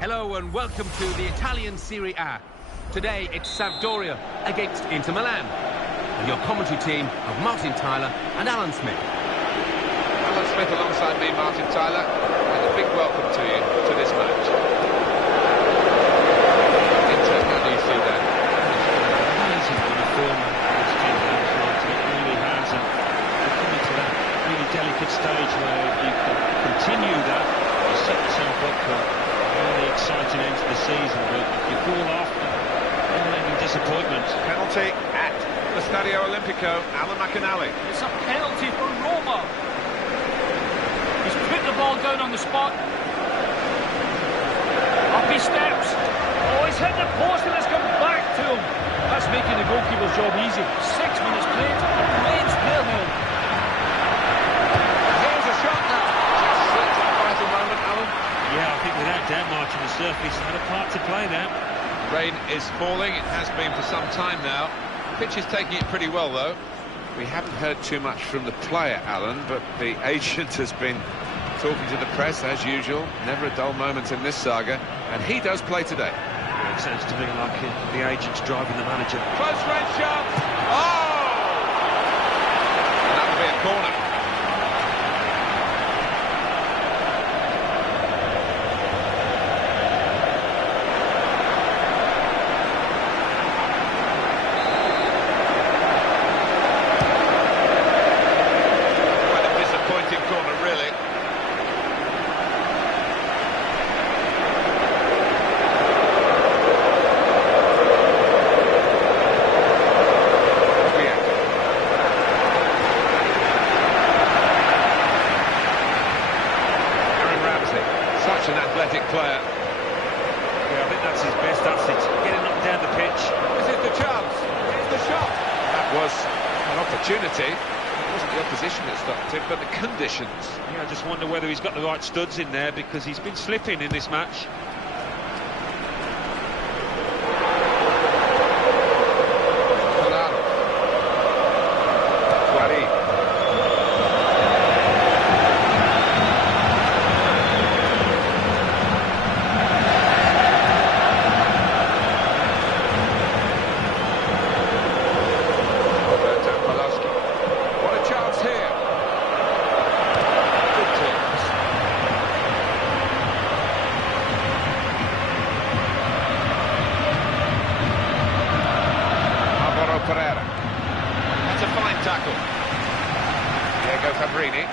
Hello and welcome to the Italian Serie A. Today it's Sampdoria against Inter Milan. And your commentary team of Martin Tyler and Alan Smith. Alan Smith alongside me, Martin Tyler, and a big welcome to you to this match. Inter, how do you see that? Amazing performance for this team, Martin. It really has, and we're coming to that really delicate stage where if you can continue that, you set yourself up for a really exciting end to the season. But if you fall off, ending disappointment. Penalty at the Stadio Olimpico, Alan McInally. It's a penalty for Roma. He's put the ball down on the spot. Up he steps. Oh, he's hit the post and it's come back to him. That's making the goalkeeper's job easy. 6 minutes played, it remains 0-0. Here's a shot now. Just slipped at the vital moment, Alan. Yeah, I think without doubt, Martin, the surface had a part to play there. Rain is falling, it has been for some time now. The pitch is taking it pretty well, though. We haven't heard too much from the player, Alan, but the agent has been talking to the press, as usual. Never a dull moment in this saga, and he does play today. Yeah, it sounds to me like the agent's driving the manager. Close range shot! Oh! And that will be a corner. An athletic player. Yeah, I think that's his best asset, getting up and down the pitch. This is the chance. It's the shot. That was an opportunity. It wasn't the opposition that stopped him, but the conditions. Yeah, I just wonder whether he's got the right studs in there, because he's been slipping in this match. That's a fine tackle. Diego Fabrini.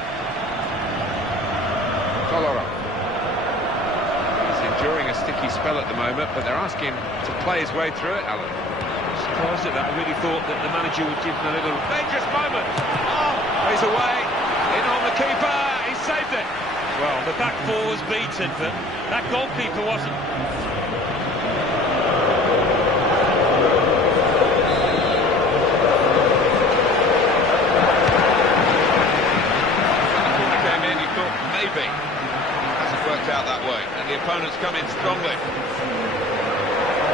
Kolarov. He's enduring a sticky spell at the moment, but they're asking him to play his way through it, Alan. Surprised at that. I really thought that the manager would give him a little... Dangerous moment! Oh, he's away. In on the keeper. He saved it. Well, the back four was beaten, but that goalkeeper wasn't. Maybe. Hasn't worked out that way, and the opponents come in strongly.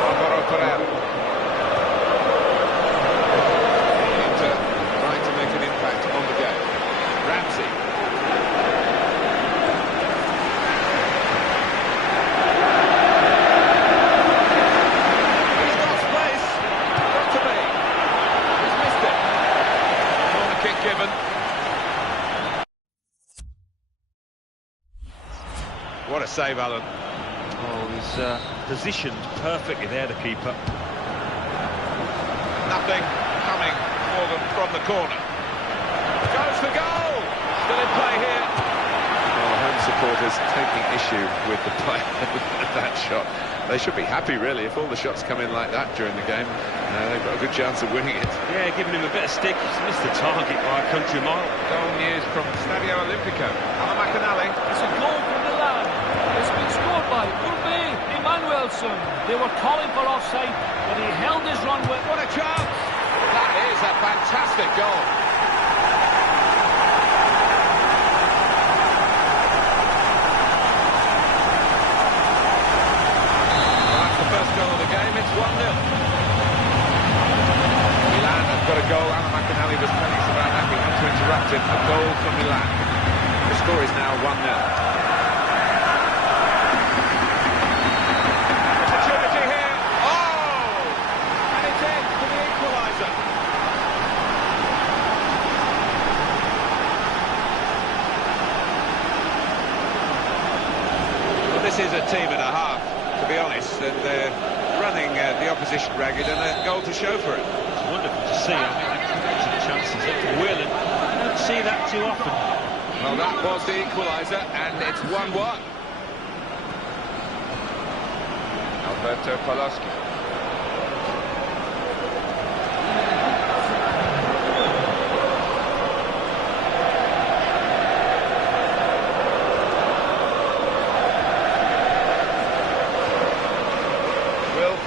Alvaro Pereira. Inter trying to make an impact on the game. Ramsey. He's got space. Got to be. He's missed it. Corner kick given. What a save, Alan. Oh, he's positioned perfectly there, the keeper. Nothing coming for them from the corner. Goes for goal! Still in play here. Well, home supporters taking issue with the play of that shot. They should be happy, really, if all the shots come in like that during the game. They've got a good chance of winning it. Yeah, giving him a bit of stick. He's missed the target by a country mile. Goal news from Stadio Olimpico. Alan McInally. It's a goal for Milan. It's been scored by Urbe Emanuelson. They were calling for offside, but he held his run with... What a chance! That is a fantastic goal. It's 1-0. Milan have got a goal. Alan McInally was telling us about that. We had to interrupt him. A goal for Milan. The score is now 1-0. team and a half, to be honest, and they're running the opposition ragged and a goal to show for it. It's wonderful to see. I mean, they're creating chances at will, and you don't see that too often. Well, that was the equaliser, and it's 1-1. Alberto Poloski.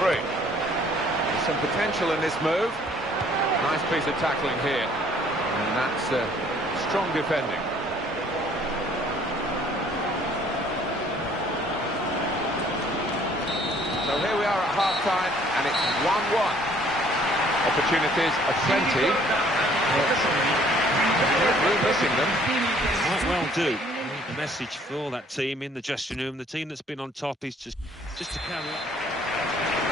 There's some potential in this move. Nice piece of tackling here. And that's strong defending. So here we are at half-time, and it's 1-1. Opportunities are plenty. We're missing them. Might well do. The message for all that team in the dressing room, the team that's been on top, is just to carry on.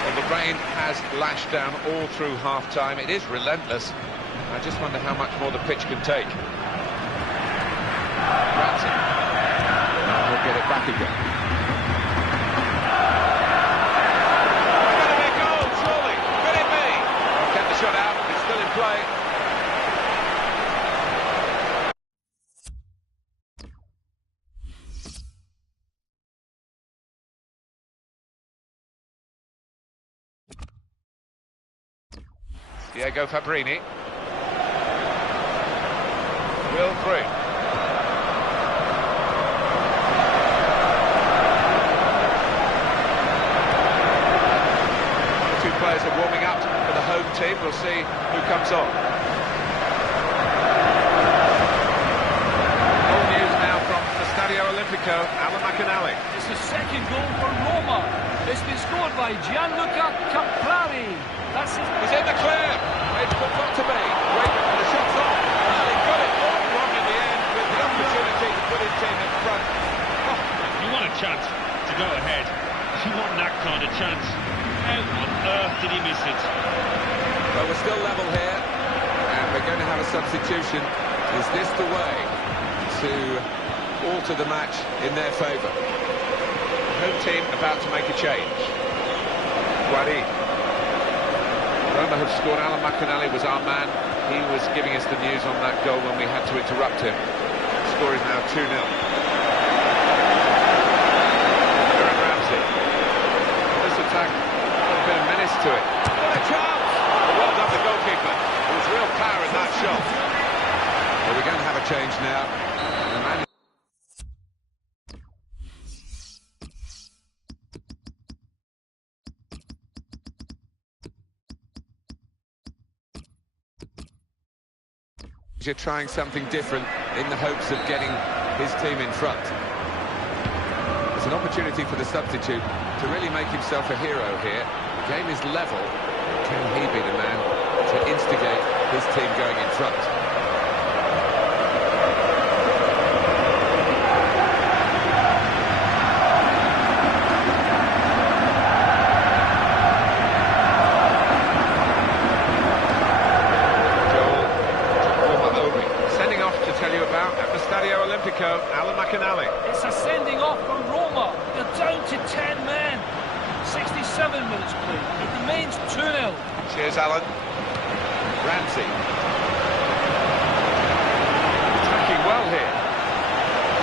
Well, the rain has lashed down all through half-time. It is relentless. I just wonder how much more the pitch can take. Ramsey. Now he'll get it back again. It's going to be a goal, surely. Could it be? Well, kept the shot out. It's still in play. Diego Fabrini. Will Green. The two players are warming up for the home team. We'll see who comes on. All news now from the Stadio Olimpico, Alan McInally. It's the second goal for Roma. It's been scored by Gianluca Caprari. That's it. He's in the clear. It's got to be. Wait, and the shot's off. Well, he got it all wrong in the end with the opportunity to put his team in front. Oh, you want a chance to go ahead. You want that kind of chance. How on earth did he miss it? Well, we're still level here, and we're going to have a substitution. Is this the way to alter the match in their favour? The home team about to make a change. Guari. Roma have scored. Alan McInally was our man. He was giving us the news on that goal when we had to interrupt him. The score is now 2-0. Aaron Ramsey. This attack has a bit of menace to it. What a chance! Well done, the goalkeeper. There was real power in that shot. Well, we're going to have a change now. And the man you're trying something different in the hopes of getting his team in front. It's an opportunity for the substitute to really make himself a hero here. The game is level. Can he be the man to instigate his team going in front? Alan McInally. It's a sending off from Roma. They're down to 10 men. 67 minutes played. It remains 2-0. Cheers, Alan. Ramsey. Attacking well here.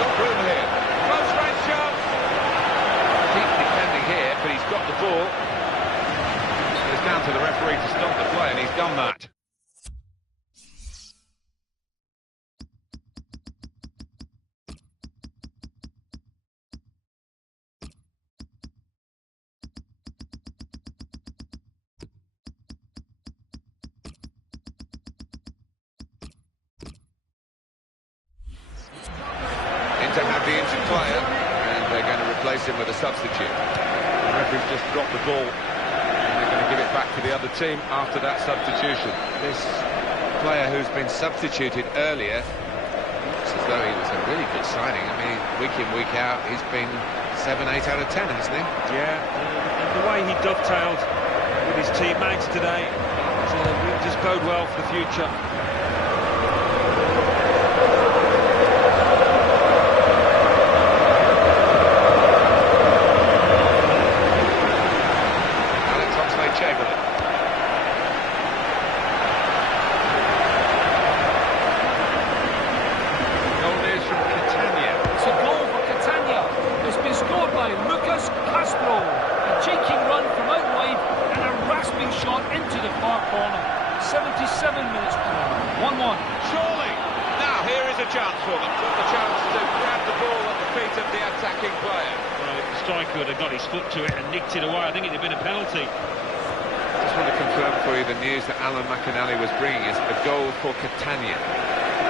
Got room here. Close range shot. Deep defending here, but he's got the ball. It's down to the referee to stop the play, and he's done that. To have the injured player, and they're going to replace him with a substitute. The referee's just dropped the ball, and they're going to give it back to the other team after that substitution. This player who's been substituted earlier looks as though he was a really good signing. I mean, week in, week out, he's been 7, 8 out of 10, hasn't he? Yeah, and the way he dovetailed with his teammates today will just bode well for the future. 77 minutes played. 1-1. Surely! Now here is a chance for them. Got the chance to grab the ball at the feet of the attacking player. Well, if the striker had got his foot to it and nicked it away, I think it'd have been a penalty. Just want to confirm for you the news that Alan McInally was bringing is a goal for Catania.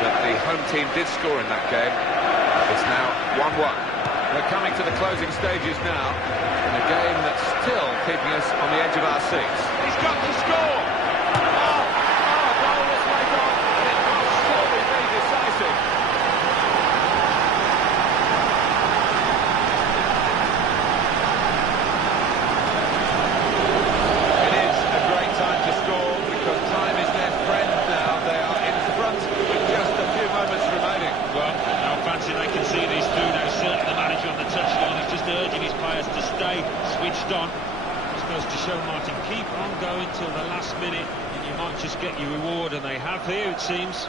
But the home team did score in that game. It's now 1-1. We're coming to the closing stages now, in a game that's still keeping us on the edge of our seats. He's got to score! A goal was late on, and it must surely be decisive. It is a great time to score, because time is their friend now. They are in front with just a few moments remaining. Well, how fancy they can see these through now. Certainly the manager on the touchline is just urging his players to stay switched on. Just goes to show, Martin, keep on going till the last minute and you might just get your reward, and they have here, it seems.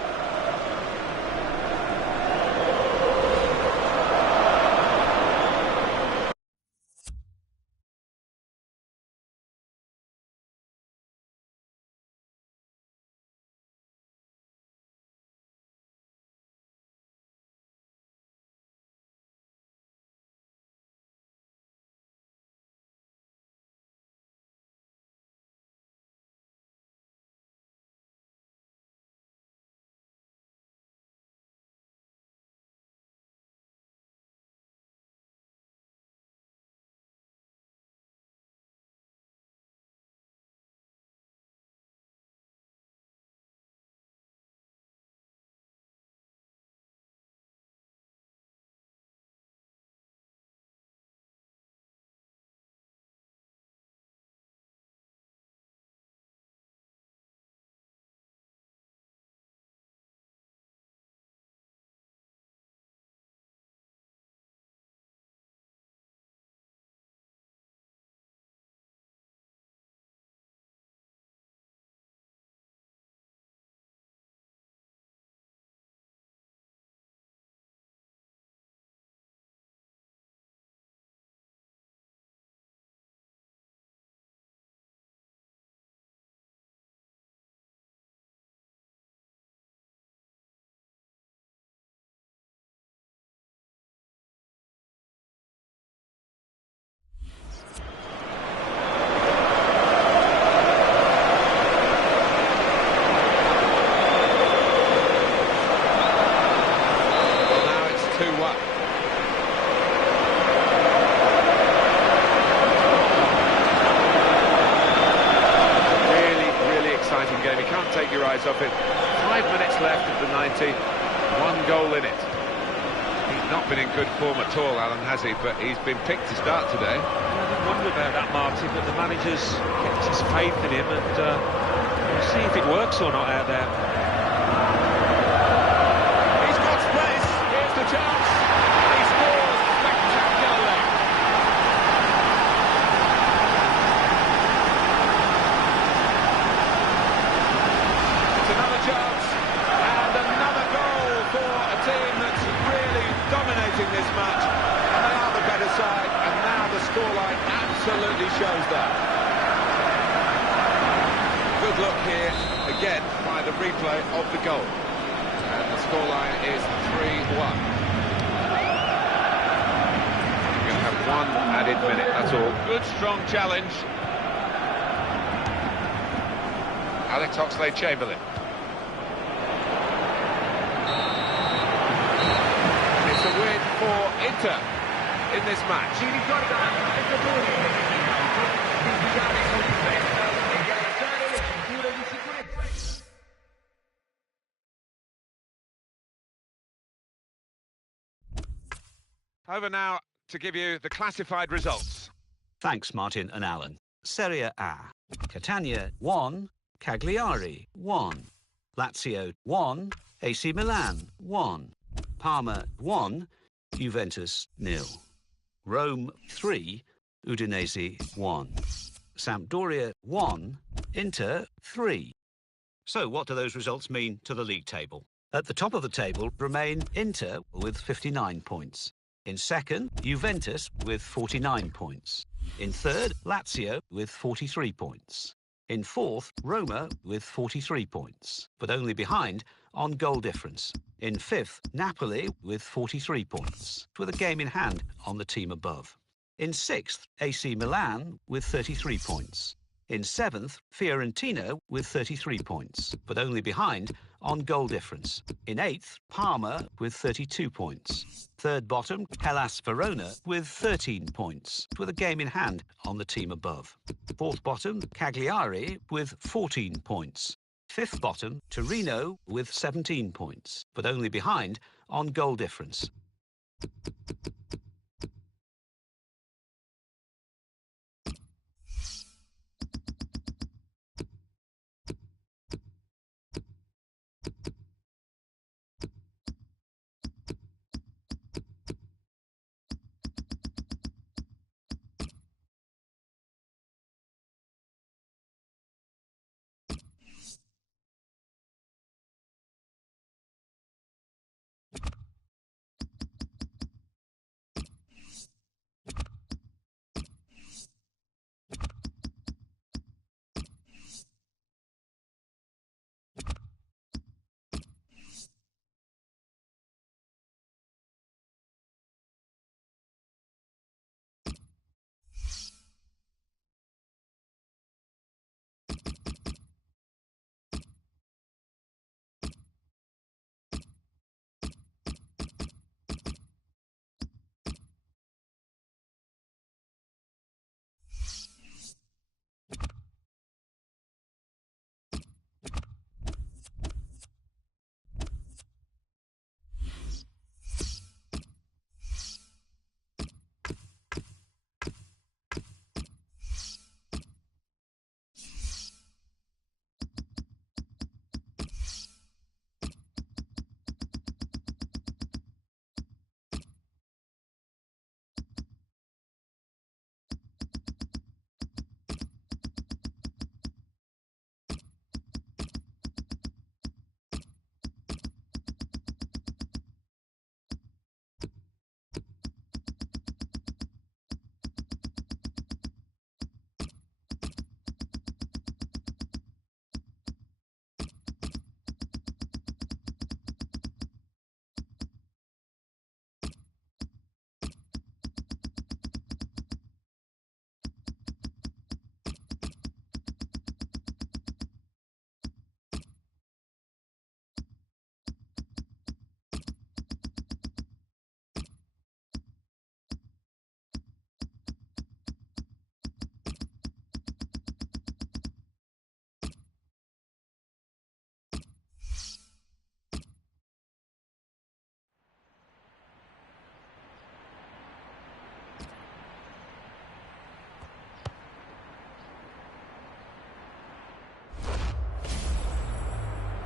Take your eyes off it. 5 minutes left of the 90. 1 goal in it. He's not been in good form at all, Alan, has he? But he's been picked to start today. I didn't wonder about that, Martin, but the manager's kept his faith in him, and we'll see if it works or not out there. He's got space. Here's the chance. And he scores spectacularly. Another chance, and another goal for a team that's really dominating this match, and they are the better side, and now the scoreline absolutely shows that. Good look here, again, by the replay of the goal, and the scoreline is 3-1. You're going to have 1 added minute, that's all. Good, strong challenge. Alex Oxlade-Chamberlain. It's a win for Inter in this match. Over now to give you the classified results. Thanks, Martin and Alan. Serie A. Catania 1, Cagliari 1, Lazio 1, AC Milan 1, Parma 1, Juventus 0, Rome 3, Udinese 1, Sampdoria 1, Inter 3. So what do those results mean to the league table? At the top of the table remain Inter with 59 points. In second, Juventus with 49 points. In third, Lazio with 43 points. In fourth, Roma with 43 points, but only behind on goal difference. In fifth, Napoli with 43 points, with a game in hand on the team above. In sixth, AC Milan with 33 points. In seventh, Fiorentina with 33 points, but only behind on goal difference. In eighth, Parma with 32 points. Third bottom, Hellas Verona with 13 points, with a game in hand on the team above. Fourth bottom, Cagliari with 14 points. Fifth bottom, Torino with 17 points, but only behind on goal difference.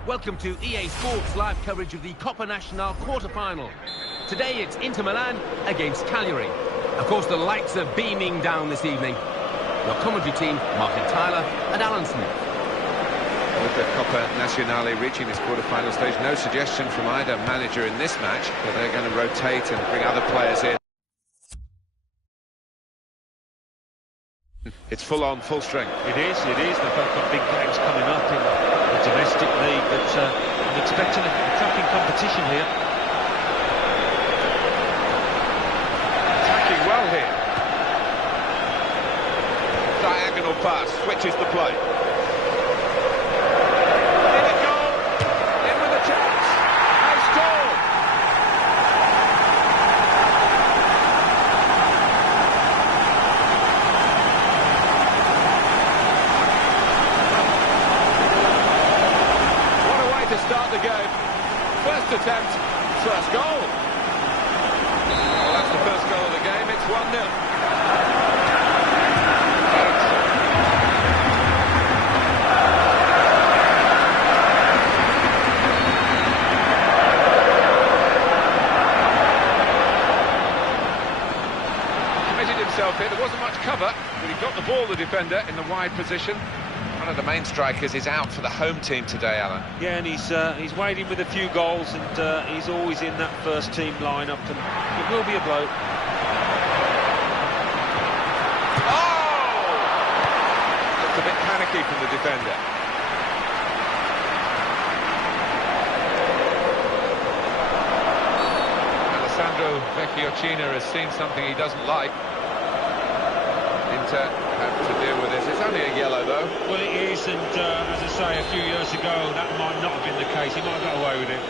Welcome to EA Sports live coverage of the Coppa Nacional quarter-final. Today it's Inter Milan against Cagliari. Of course, the lights are beaming down this evening. Your commentary team, Martin Tyler and Alan Smith. With the Coppa Nacional reaching this quarter-final stage, no suggestion from either manager in this match, but they're going to rotate and bring other players in. It's full on, full strength. It is. They've both got big games coming up in the domestic league, but I'm expecting a cracking competition here. Attacking well here. Diagonal pass, switches the play. In it goal, in with a chance, they score! To start the game. First attempt, first goal. Well, that's the first goal of the game. It's 1-0. Committed himself here. There wasn't much cover, but he got the ball, the defender, in the wide position. One of the main strikers is out for the home team today, Alan. Yeah, and he's waiting with a few goals, and he's always in that first team lineup, and it will be a blow. Oh! Looked a bit panicky from the defender. defender. Alessandro Vecchioccina has seen something he doesn't like. Inter have to deal with this. It's only a yellow, though. Well, it is, and as I say, a few years ago, that might not have been the case. He might have got away with it.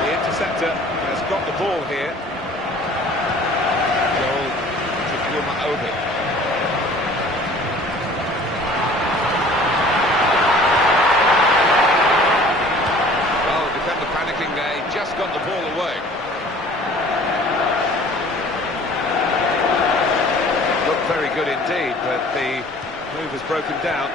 The interceptor has got the ball here. Goal to Yuma Obi. Well, the defender panicking there. He just got the ball away. Looked very good indeed, but the move has broken down.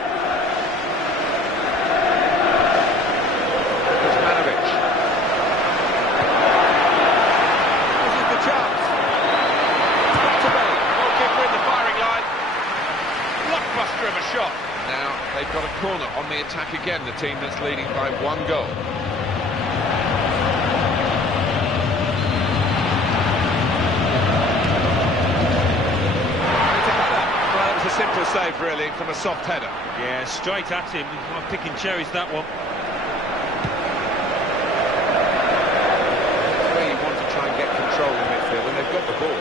Of a shot. Now they've got a corner on the attack again, the team that's leading by 1 goal. Well, it was a simple save really from a soft header. Yeah, straight at him. I'm picking cherries, that one. That's where you want to try and get control in midfield when they've got the ball.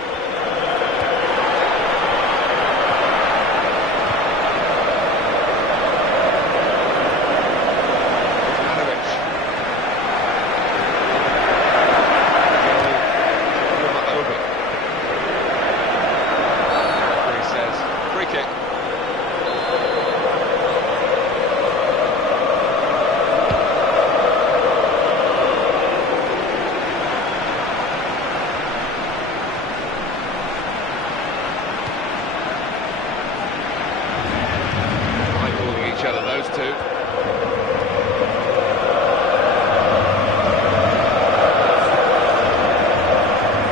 Those two.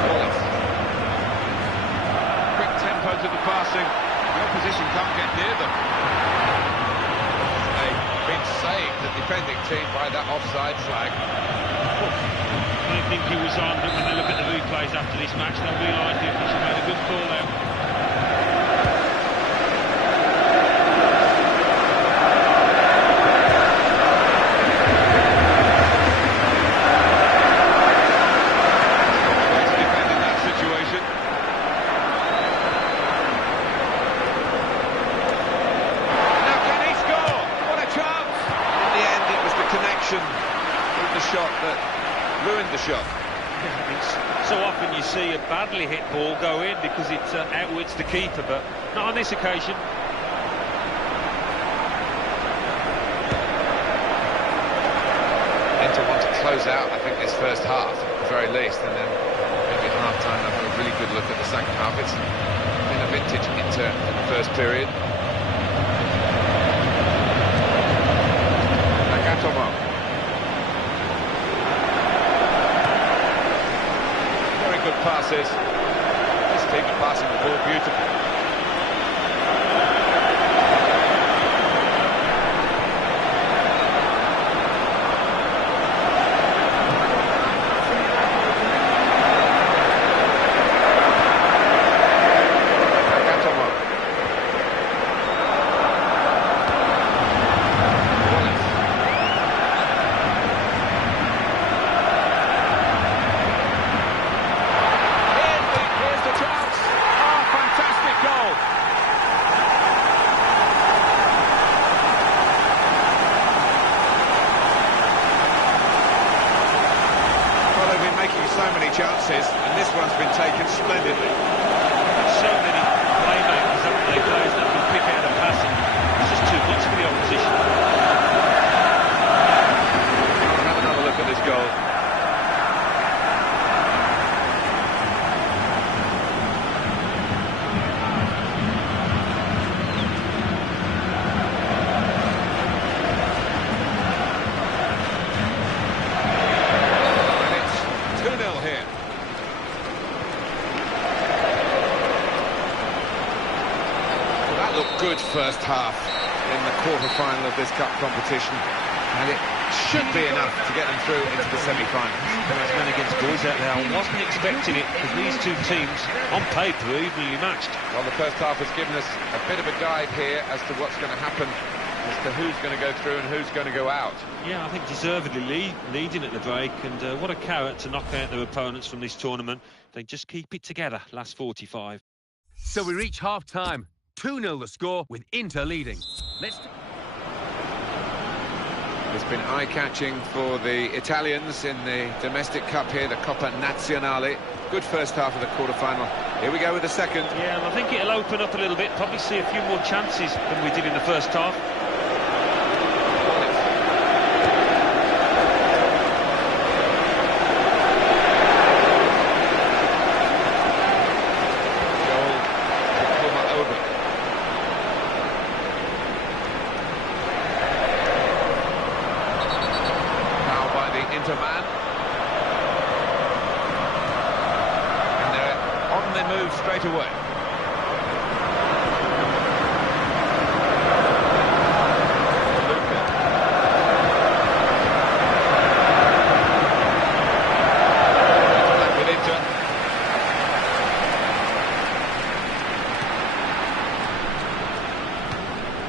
Wallace. Quick tempo to the passing. The opposition can't get near them. They've been saved, the defending team, by that offside flag. I don't think he was on, but when they look at the replays after this match, they'll realise the official made a good call there. With the shot that ruined the shot. So often you see a badly hit ball go in because it outwits the keeper, but not on this occasion. Inter want to close out, I think, this first half at the very least, and then maybe at half-time have a really good look at the second half. It's been a vintage Inter in the first period. Very good passes. This team are passing the ball beautifully. Chances, and this one's been taken splendidly. So many playmakers, haven't they, players that can pick out a passing. It's just too much for the opposition. Have another look at this goal. Good first half in the quarter-final of this cup competition, and it should be enough to get them through into the semi-finals. Nice men against boys out there. I wasn't expecting it, because these two teams, on paper, are evenly matched. Well, the first half has given us a bit of a guide here as to what's going to happen, as to who's going to go through and who's going to go out. Yeah, I think deservedly leading at the break, and what a carrot to knock out their opponents from this tournament. They just keep it together, last 45. So we reach half-time. 2-0 the score, with Inter leading. It's been eye-catching for the Italians in the domestic cup here, the Coppa Nazionale. Good first half of the quarter-final. Here we go with the second. Yeah, and I think it'll open up a little bit, probably see a few more chances than we did in the first half. Man. And they're on the move straight away. With Inter.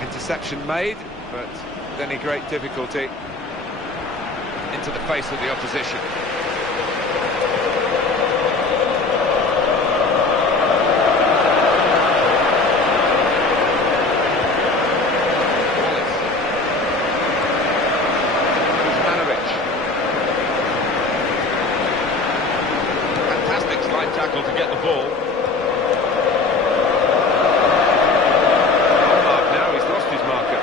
Interception made, but with any great difficulty into the face of the opposition. Fantastic slide tackle to get the ball. Now he's lost his marker.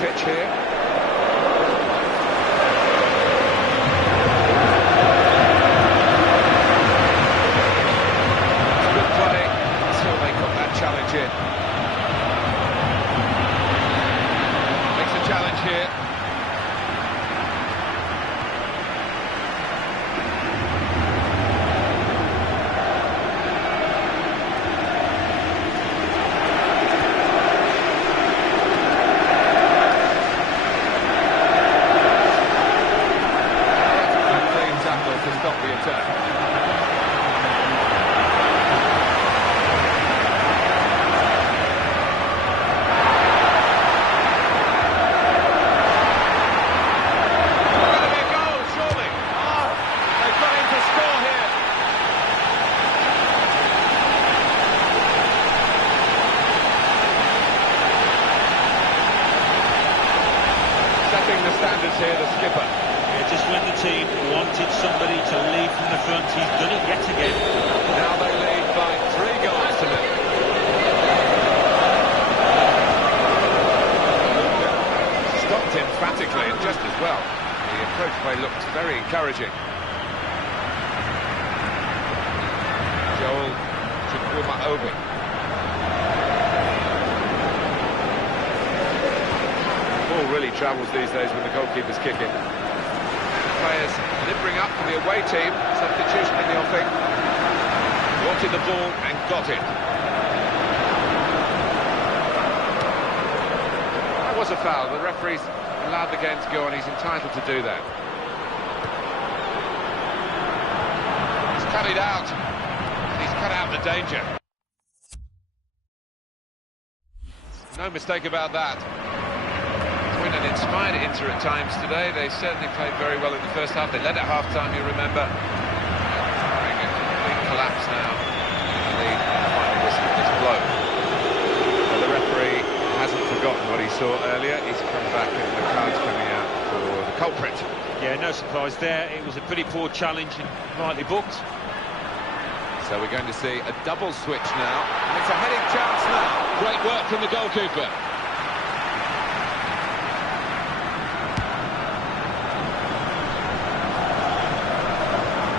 Pitch here. Good play until they got that challenge in. Makes a challenge here. Stop the attack. Going to be a goal, surely. Oh, they've got him to score here. Setting the standards here, the skipper. Just when the team wanted somebody to lead from the front, he's done it yet again. Now they lead by 3 goals to nil. Stopped emphatically and just as well. The approach play looked very encouraging. Joel Chukwuma-Obi. The ball really travels these days when the goalkeeper's kicking. Players delivering up for the away team. Substitution in the offing. Wanted the ball and got it. That was a foul. The referee's allowed the game to go on. He's entitled to do that. He's cut it out. He's cut out the danger. No mistake about that. Win and inspired Inter at times today. They certainly played very well in the first half. They led at half-time, you remember. Barring a complete collapse now. The final whistle is blown. Well, the referee hasn't forgotten what he saw earlier. He's come back and the card's coming out for the culprit. Yeah, no surprise there. It was a pretty poor challenge and rightly booked. So we're going to see a double switch now. And it's a heading chance now. Great work from the goalkeeper.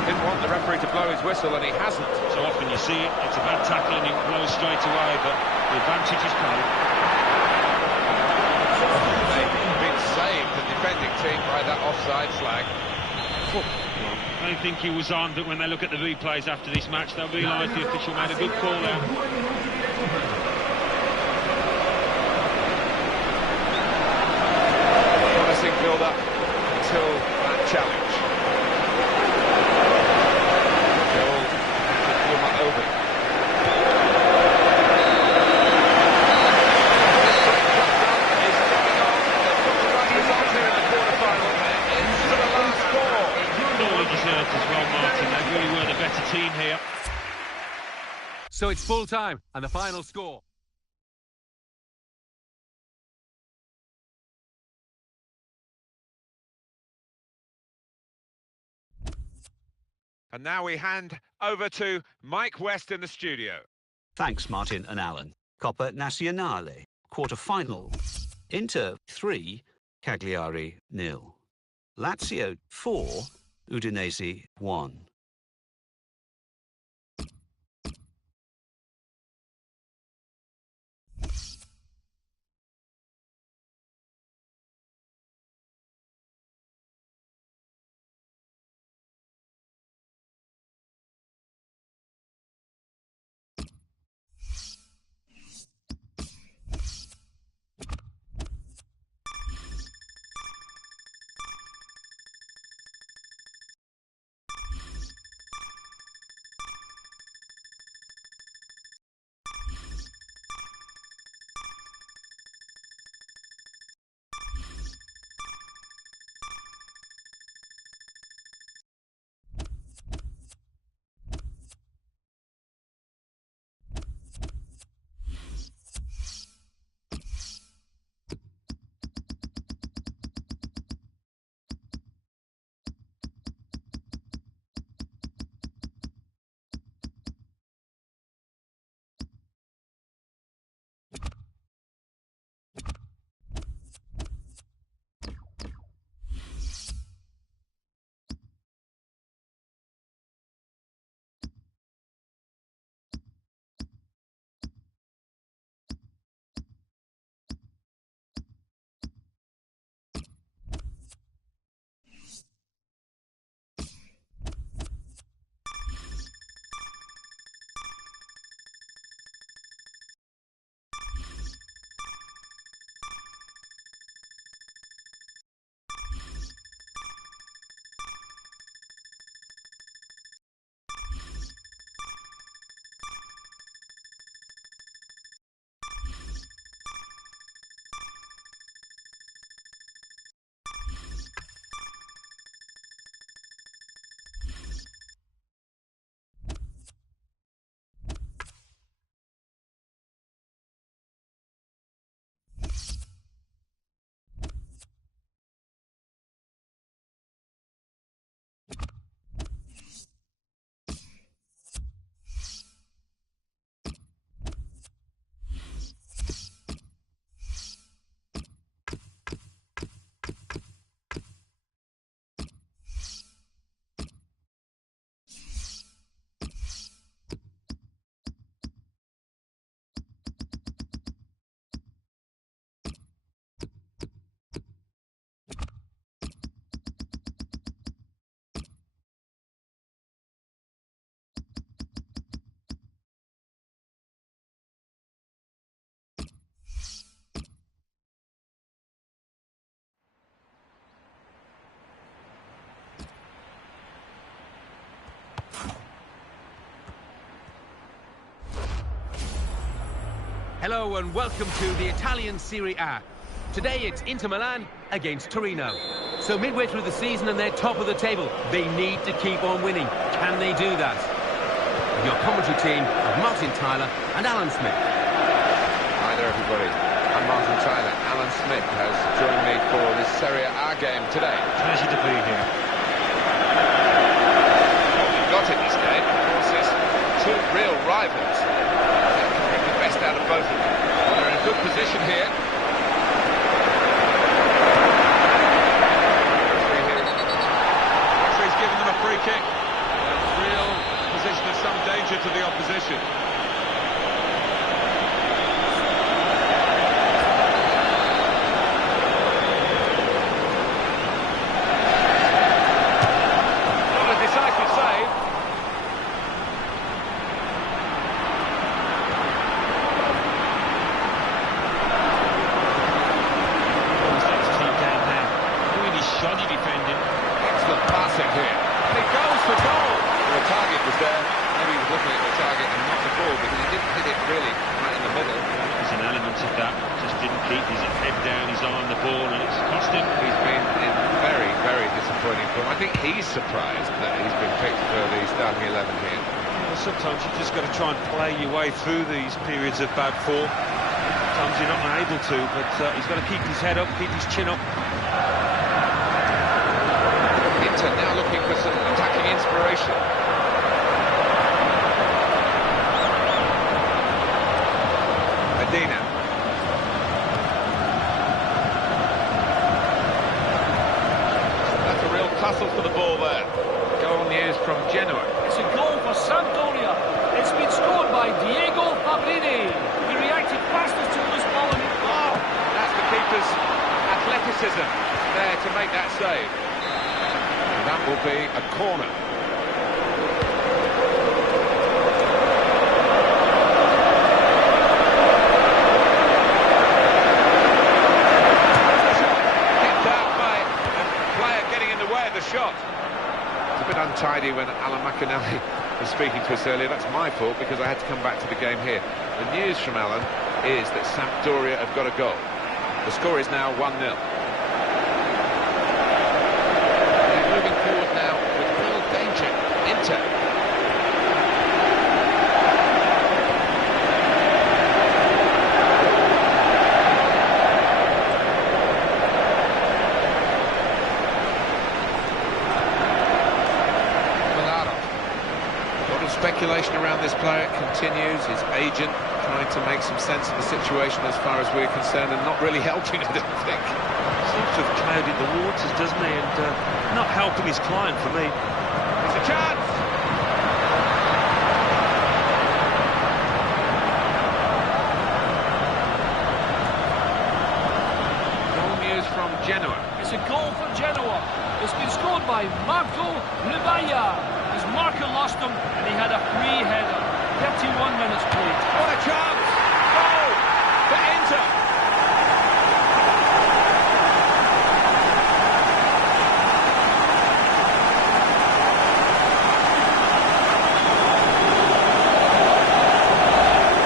Didn't want the referee to blow his whistle, and he hasn't. So often you see it, it's a bad tackle and it blows straight away, but the advantage is carried. They've been saved, the defending team, by that offside flag. awful. Well, I don't think he was on, but when they look at the replays after this match, they'll realise the official made a good call there. Promising build-up until that challenge. Over. As well, Martin. They really were the better team here. So it's full time, and the final score. And now we hand over to Mike West in the studio. Thanks, Martin and Alan. Coppa Nazionale, quarter-final. Inter 3, Cagliari 0. Lazio 4, Udinese 1. Hello and welcome to the Italian Serie A. Today it's Inter Milan against Torino. So midway through the season and they're top of the table, they need to keep on winning. Can they do that? Your commentary team of Martin Tyler and Alan Smith. Hi there everybody, I'm Martin Tyler. Alan Smith has joined me for this Serie A game today. Pleasure to be here. What we've got in this game, of course, is two real rivals. Out of both of them. Well, they're in a good position here. Referee's given them a free kick. A real position of some danger to the opposition. on the ball, and it's cost him. He's been in very, very disappointing form. I think he's surprised that he's been picked for the starting 11 here. Well, sometimes you just got to try and play your way through these periods of bad form. Sometimes you're not able to, but he's got to keep his head up, keep his chin up. Inter now looking for some attacking inspiration. Medina. That's a real tussle for the ball there. Goal news from Genoa. It's a goal for Sampdoria. It's been scored by Diego Fabrini. He reacted fastest to this ball. Oh, that's the keeper's athleticism there to make that save. And that will be a corner. Kicked out by a player getting in the way of the shot. It's a bit untidy when Alan McInally was speaking to us earlier. That's my fault because I had to come back to the game here. The news from Alan is that Sampdoria have got a goal. The score is now 1-0. They're moving forward now with real danger. Inter. Speculation around this player continues. His agent trying to make some sense of the situation as far as we're concerned, and not really helping, I don't think. Seems to have clouded the waters, doesn't he? And not helping his client for me. It's a chance! Goal news from Genoa. It's a goal for Genoa. It's been scored by Marco Rivaya. His marker lost him, and he had a free header. 31 minutes played. What a chance! Goal for Inter!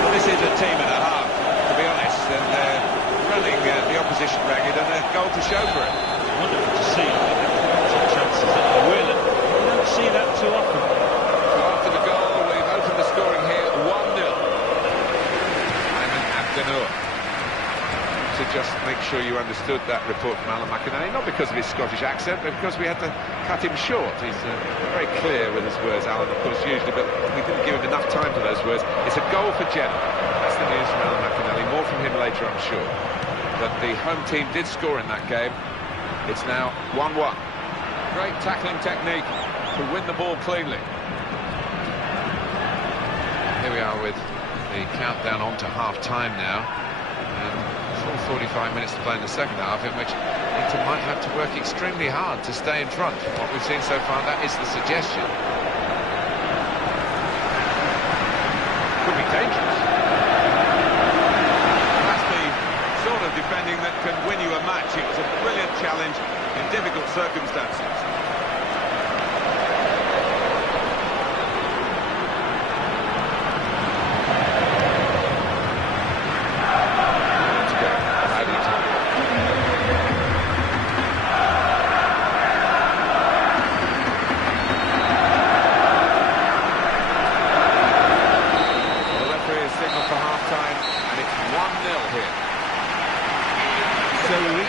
Well, this is a team and a half, to be honest, and they're running the opposition ragged, and a goal to show for it. Wonderful to see. Some chances that they will. You don't see that too often. So after the goal, we've opened the scoring here, 1-0. Ayman Abdennour. To just make sure you understood that report from Alan McInally, not because of his Scottish accent, but because we had to cut him short. He's very clear with his words, Alan, of course, usually, but we didn't give him enough time for those words. It's a goal for Genoa. That's the news from Alan McInally. More from him later, I'm sure. But the home team did score in that game. It's now 1-1. Great tackling technique to win the ball cleanly. Here we are with the countdown on to half-time now. And full 45 minutes to play in the second half, in which Inter might have to work extremely hard to stay in front. What we've seen so far, that is the suggestion. Could be dangerous. That's the sort of defending that can win you a match. It was a brilliant challenge in difficult circumstances.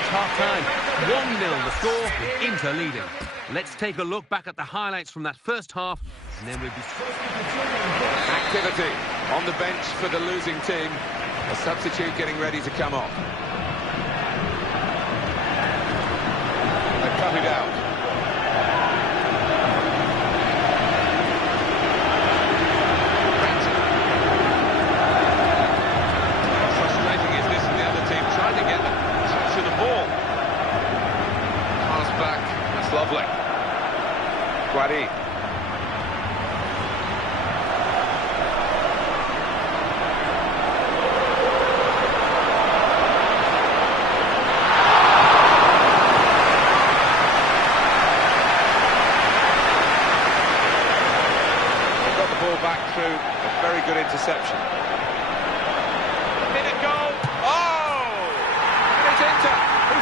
Half-time, 1-0 the score, with Inter leading. Let's take a look back at the highlights from that first half, and then we'll be... Activity on the bench for the losing team. A substitute getting ready to come off. They cut it out. How frustrating is this for the other team trying to get the touch of the ball? Pass back, that's lovely. Guari. Back through a very good interception. Minute goal. Oh! And it's Inter who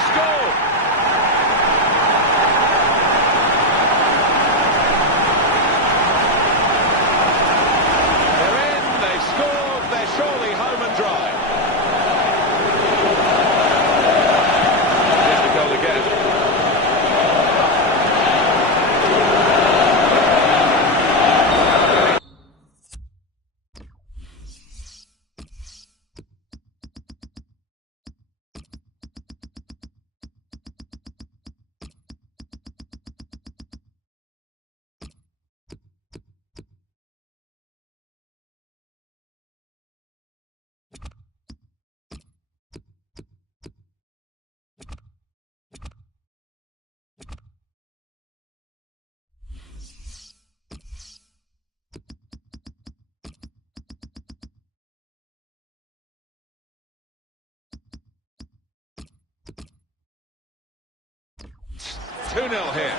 2-0 here.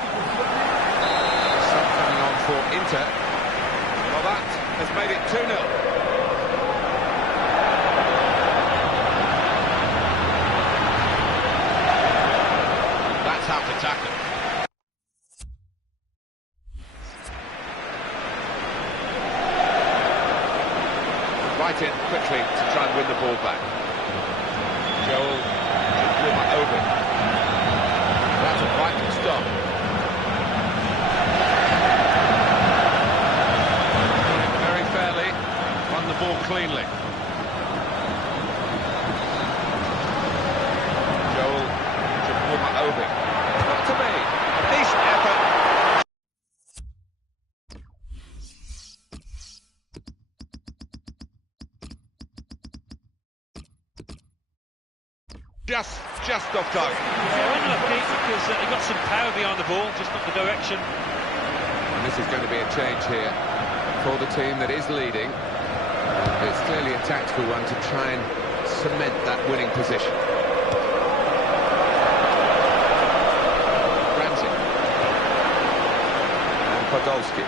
Sub coming on for Inter. Well, that has made it 2-0. How to tackle. Right in quickly to try and win the ball back. Joel over. That's a vital stop. Very fairly, won the ball cleanly. Joel over. To me, a decent effort. Just off target. Yeah, unlucky because he got some power behind the ball, just not the direction. And this is going to be a change here for the team that is leading. It's clearly a tactical one to try and cement that winning position. Podolski.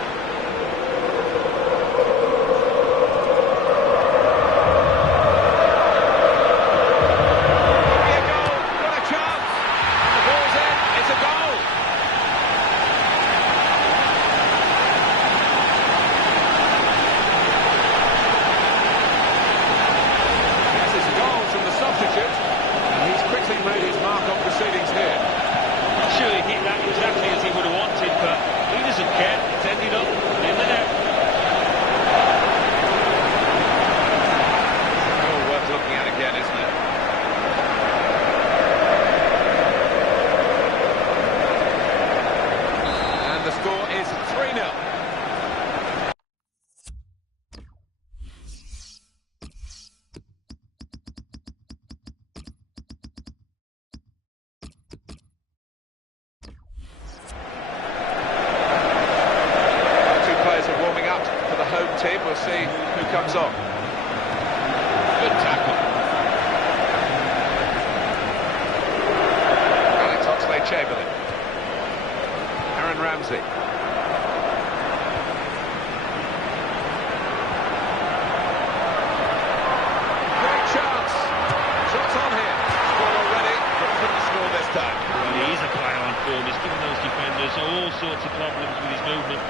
Team, we'll see who comes on. Good tackle. Alex Oxlade-Chamberlain. Aaron Ramsey. Great chance. Shots on here. Score already, but couldn't score this time. Well, he is a player on form. He's given those defenders all sorts of problems with his movement.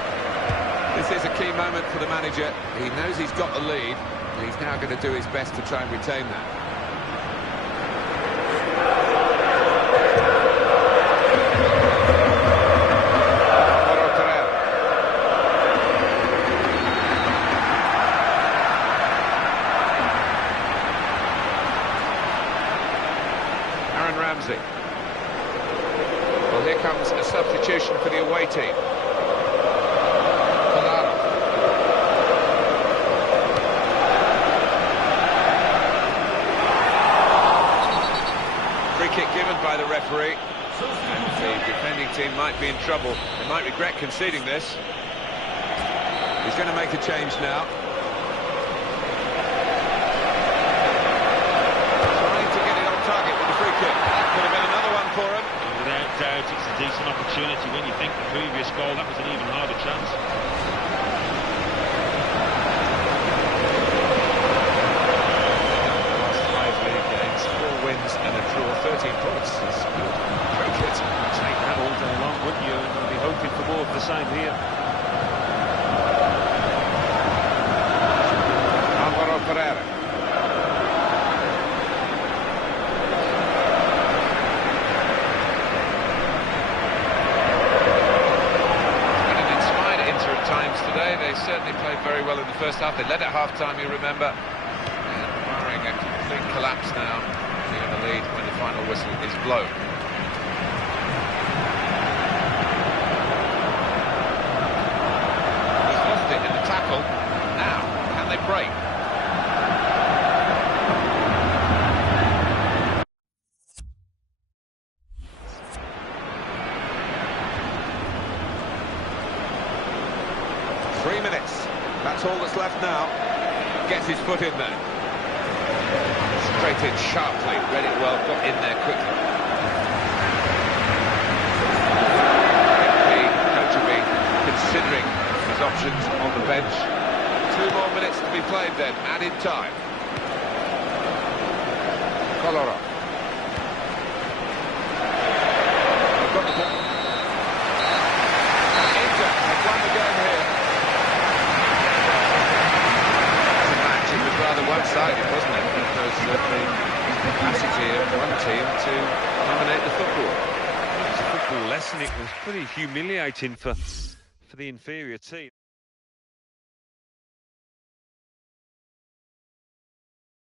This is a key moment for the manager. He knows he's got the lead, and he's now going to do his best to try and retain that. Aaron Ramsey. Well, here comes a substitution for the away team. Kick given by the referee, and the defending team might be in trouble. They might regret conceding this. He's going to make a change now. Trying to get it on target with the free kick. That could have been another one for him. Without doubt, it's a decent opportunity. When you think the previous goal, that was an even harder chance. Wins and a draw, 13 points. It's good. Cricket. Take that all day long, wouldn't you? And I'll be hoping for more of the same here. Alvaro Pereira. And an inspired Inter at times today. They certainly played very well in the first half. They led at half-time, you remember. And barring a complete collapse now, in the lead when the final whistle is blown. He's lost it in the tackle. Now, can they break? Three minutes. That's all that's left now. Gets his foot in there. Straight in sharply, read it well, got in there quickly. then, added time. Kolarov. They've got the ball. Inter have won the game here. The match, it was rather one-sided, wasn't it? Because of the capacity of one team to dominate the football. It was a football lesson. It was pretty humiliating for the inferior team.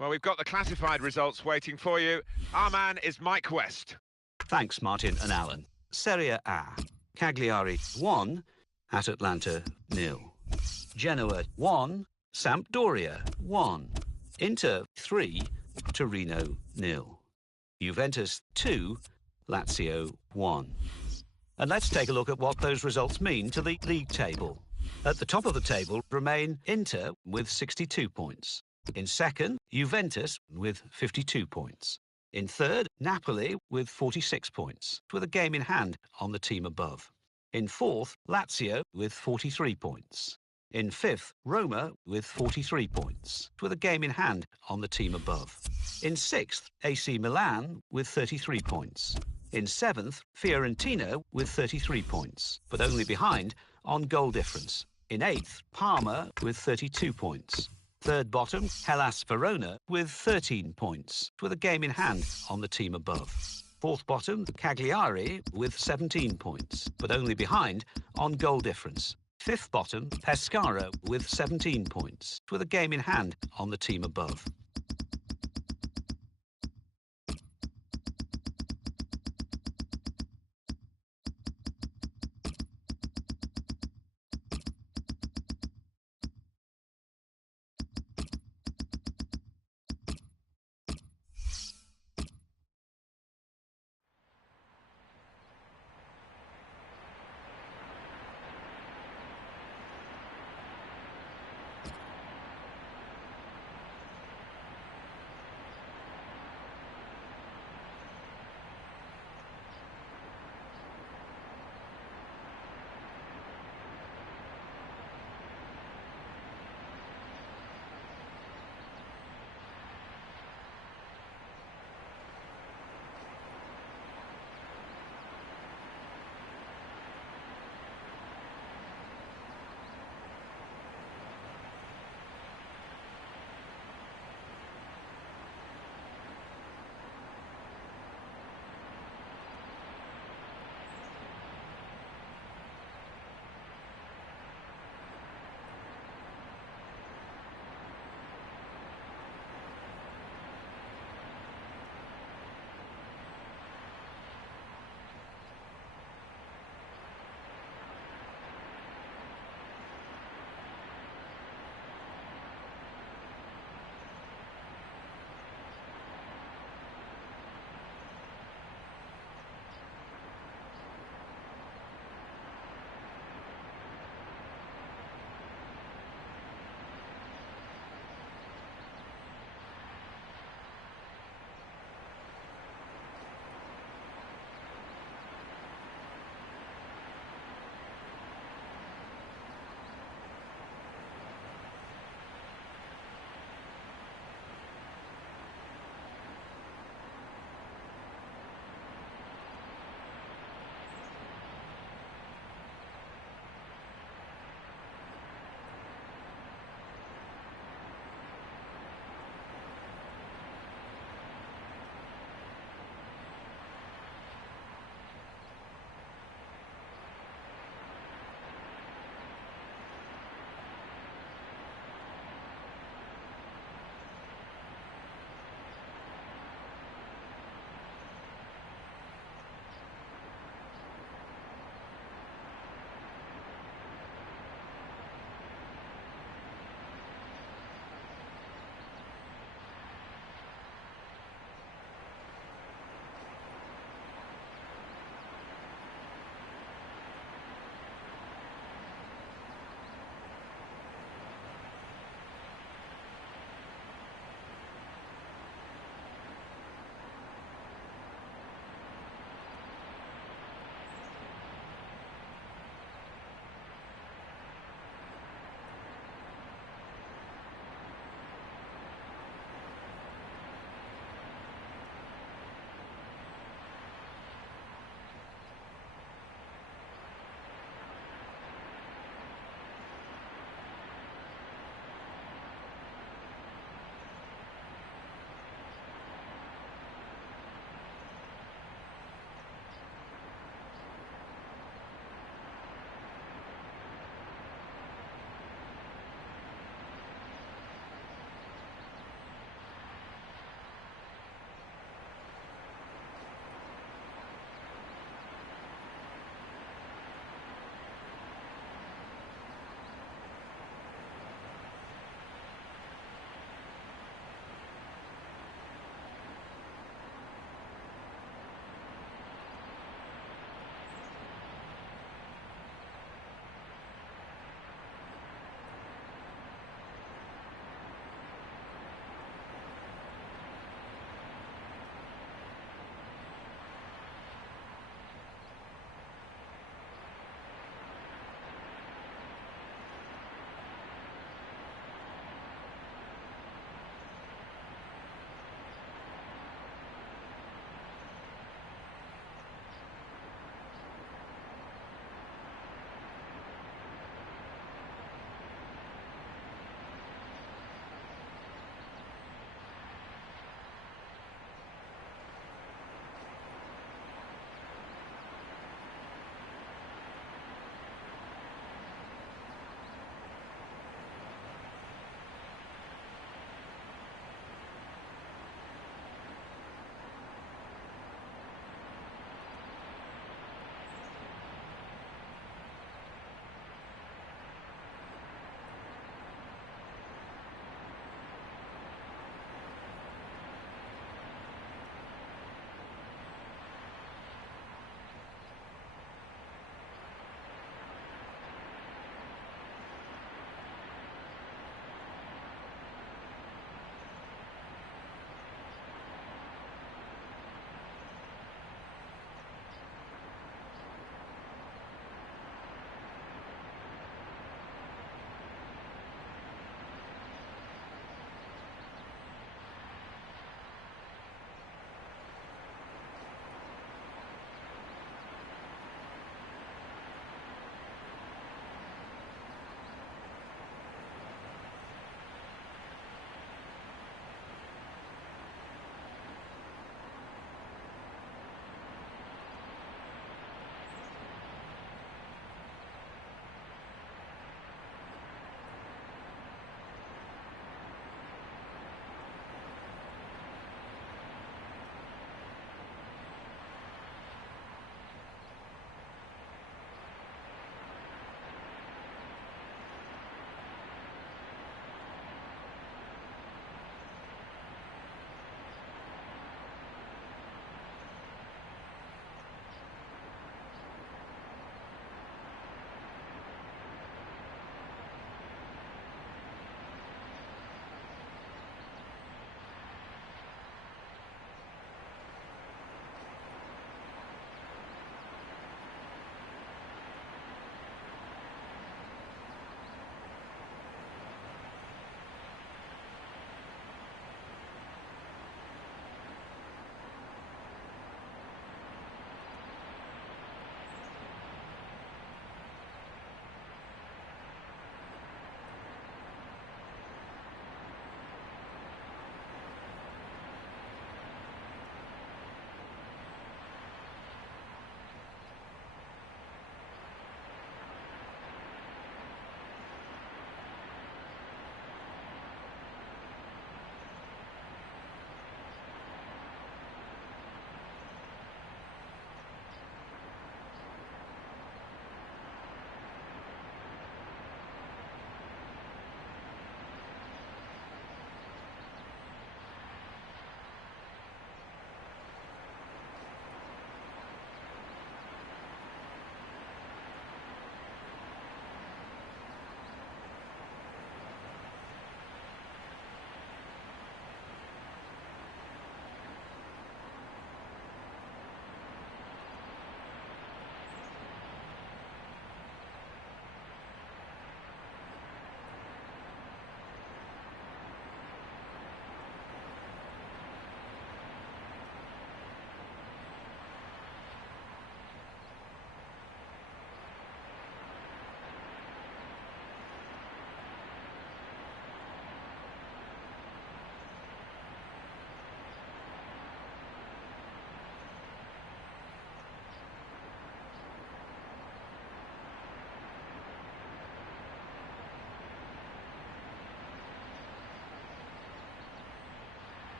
Well, we've got the classified results waiting for you. Our man is Mike West. Thanks, Martin and Alan. Serie A. Cagliari 1, at Atlanta 0. Genoa 1, Sampdoria 1. Inter 3, Torino 0. Juventus 2, Lazio 1. And let's take a look at what those results mean to the league table. At the top of the table remain Inter with 62 points. In second, Juventus with 52 points. In third, Napoli with 46 points, with a game in hand on the team above. In fourth, Lazio with 43 points. In fifth, Roma with 43 points, with a game in hand on the team above. In sixth, AC Milan with 33 points. In seventh, Fiorentina with 33 points, but only behind on goal difference. In eighth, Parma with 32 points. Third bottom, Hellas Verona with 13 points, with a game in hand on the team above. Fourth bottom, Cagliari with 17 points, but only behind on goal difference. Fifth bottom, Pescara with 17 points, with a game in hand on the team above.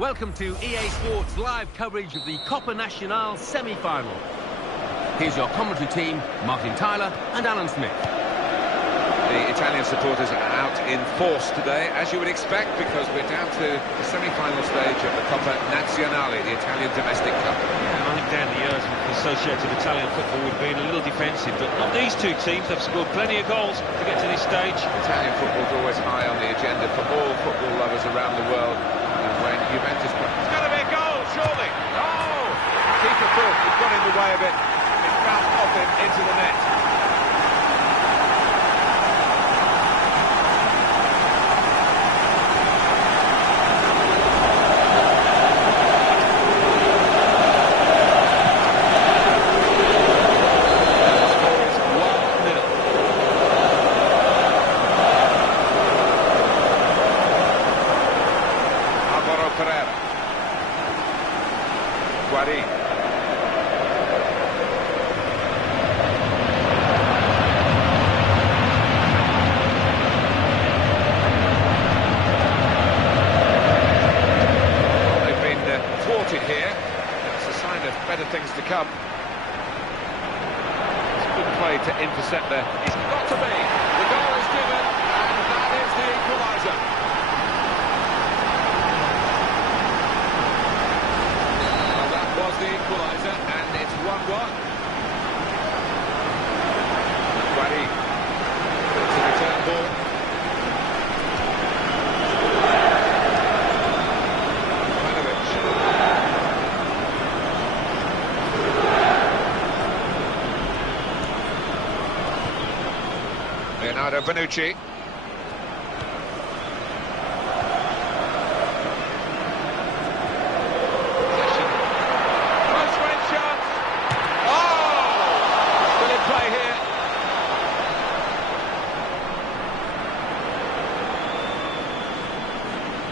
Welcome to EA Sports live coverage of the Coppa Nacional semi-final. Here's your commentary team, Martin Tyler and Alan Smith. The Italian supporters are out in force today, as you would expect, because we're down to the semi-final stage of the Coppa Nazionale, the Italian domestic cup. Yeah, I think down the years we've associated Italian football with being a little defensive, but not these two teams. They've scored plenty of goals to get to this stage. Italian football is always high on the agenda for all football lovers around the world. And when Juventus... It's going to be a goal, surely! Oh! Keeper thought he got in the way of it. It bounced off him into the net. Here, it's a sign of better things to come. It's a good play to intercept there. It's got to be. The goal is given, and that is the equaliser. Well, that was the equaliser, and it's 1-1. Guari. It's a return ball. Leonardo Bonucci. Possession. Close range chance. Oh! Still in play here.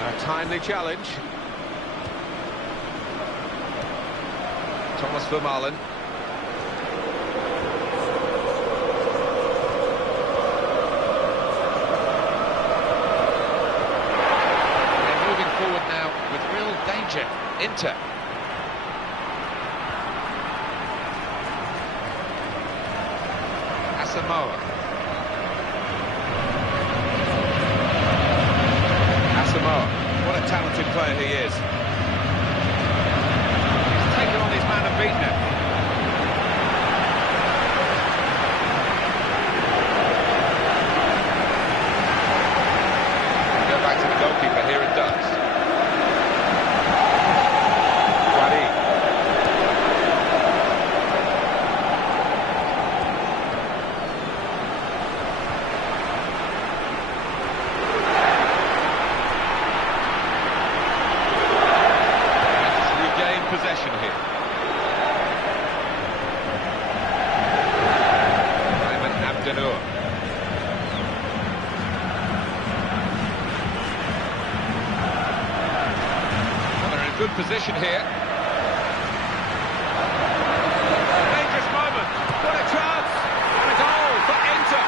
A timely challenge. Thomas Vermaelen. Inter. Asamoah. What a talented player he is. He's taken on his man and beaten him. Go back to the goalkeeper here, it does. Possession here. Ayman Abdenour. Well, they're in a good position here. A dangerous moment. What a chance! And a goal for Inter.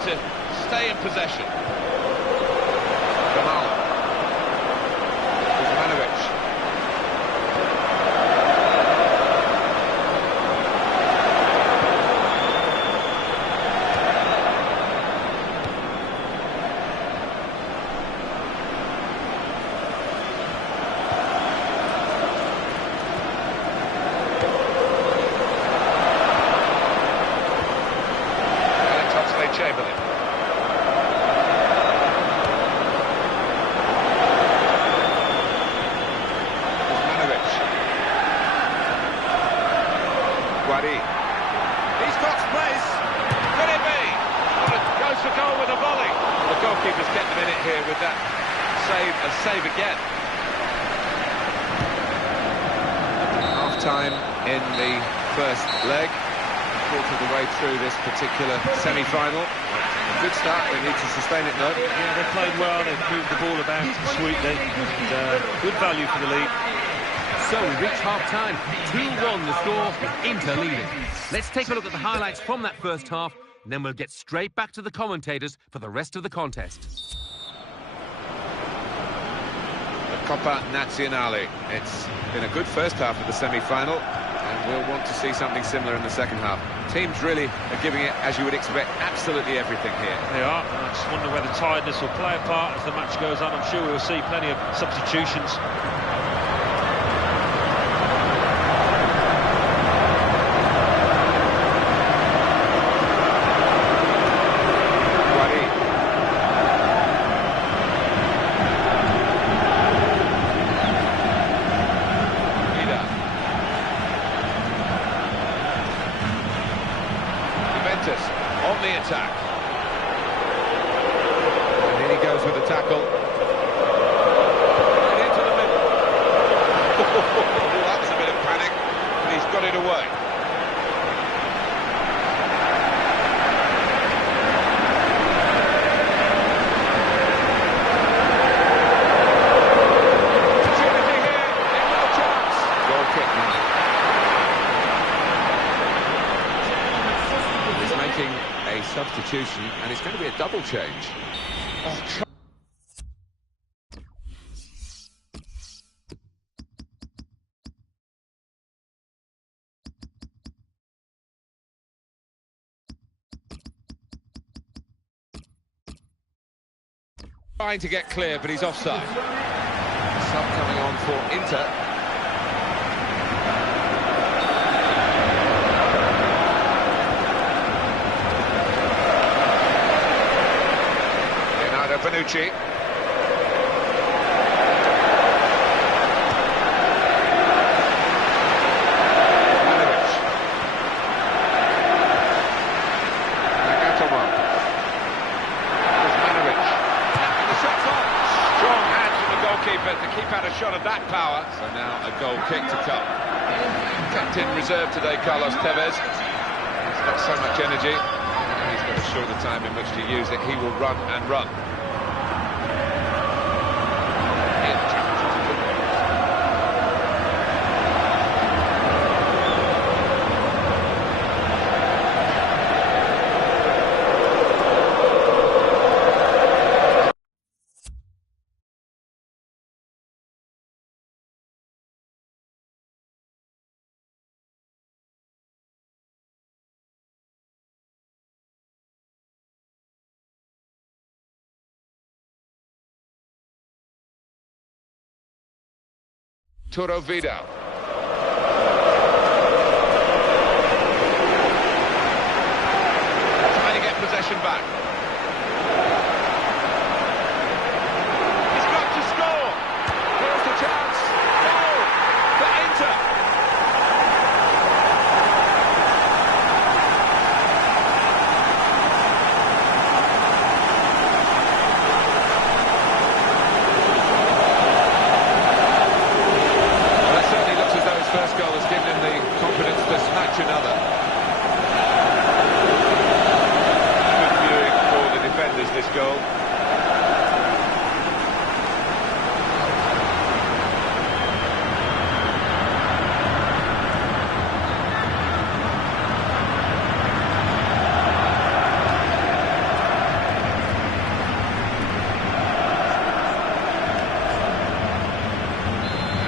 To stay in possession. Vermaelen. Kuzmanovic. Chamberlain. Kuzmanovic. Guari. He's got space. Could it be? Goes for goal with a volley. The goalkeeper's kept him in it here with that save and save again. time in the first leg. Quarter of the way through this particular semi-final. A good start, they need to sustain it though. Yeah, they played well, they've moved the ball about sweetly, and good value for the lead. So we reach half-time. 2-1 the score, with Inter leading. Let's take a look at the highlights from that first half, and then we'll get straight back to the commentators for the rest of the contest. The Coppa Nazionale. It's been a good first half of the semi-final, and we'll want to see something similar in the second half. Teams really are giving it, as you would expect, absolutely everything here. They are. I just wonder whether tiredness will play a part as the match goes on. I'm sure we'll see plenty of substitutions. On the attack. And in he goes with the tackle. Right into the middle. That was a bit of panic, and he's got it away. Opportunity here, no chance. Goal kick now. He's making a substitution, and it's going to be a double change. Trying to get clear, but he's offside. Sub coming on for Inter. Bonucci. Manovic. Nagatomo. There's Manovic. And the shot's on. Strong hands from the goalkeeper to keep out a shot of that power. So now a goal kick to come. Captain reserve today, Carlos Tevez. He's got so much energy. And he's got to show the time in which to use it. He will run and run. 'Arturo Vidal. Trying to get possession back. He's got to score. Here's the chance. Goal for Inter. First goal has given him the confidence to snatch another. Good viewing for the defenders, this goal.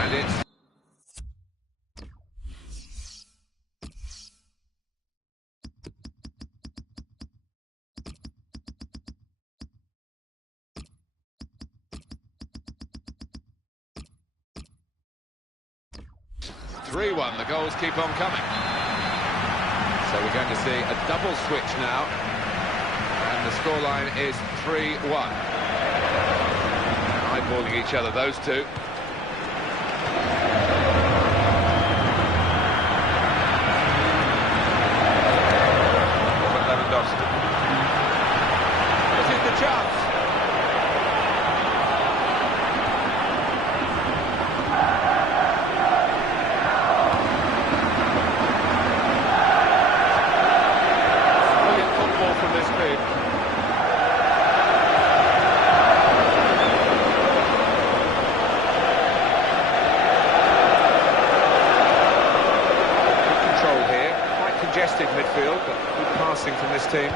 And it's 3-1, the goals keep on coming. So we're going to see a double switch now. And the scoreline is 3-1. Eyeballing each other, those two. Robert Lewandowski. This is the chance. limited midfield, but good passing from this team.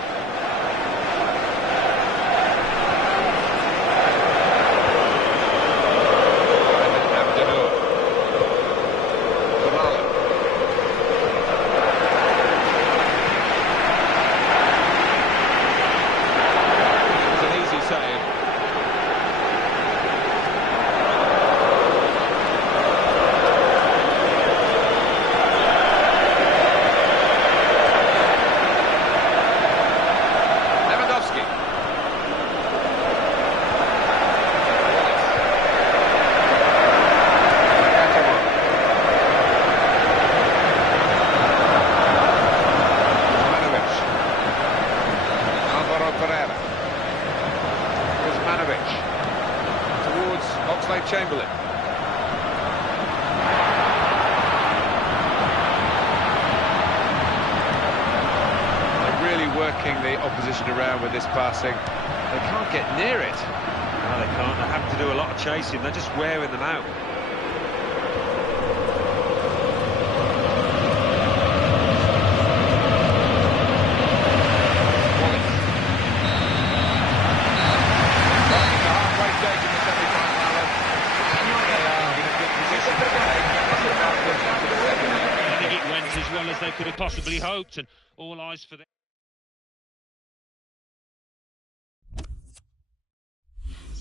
Chamberlain. They're really working the opposition around with this passing. They can't get near it. No, they can't. They have to do a lot of chasing. They're just wearing them out. As well as they could have possibly hoped, and all eyes for them.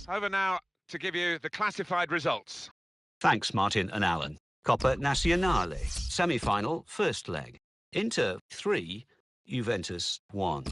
Over now to give you the classified results. Thanks, Martin and Alan. Coppa Nazionale, semi-final, first leg. Inter 3, Juventus 1.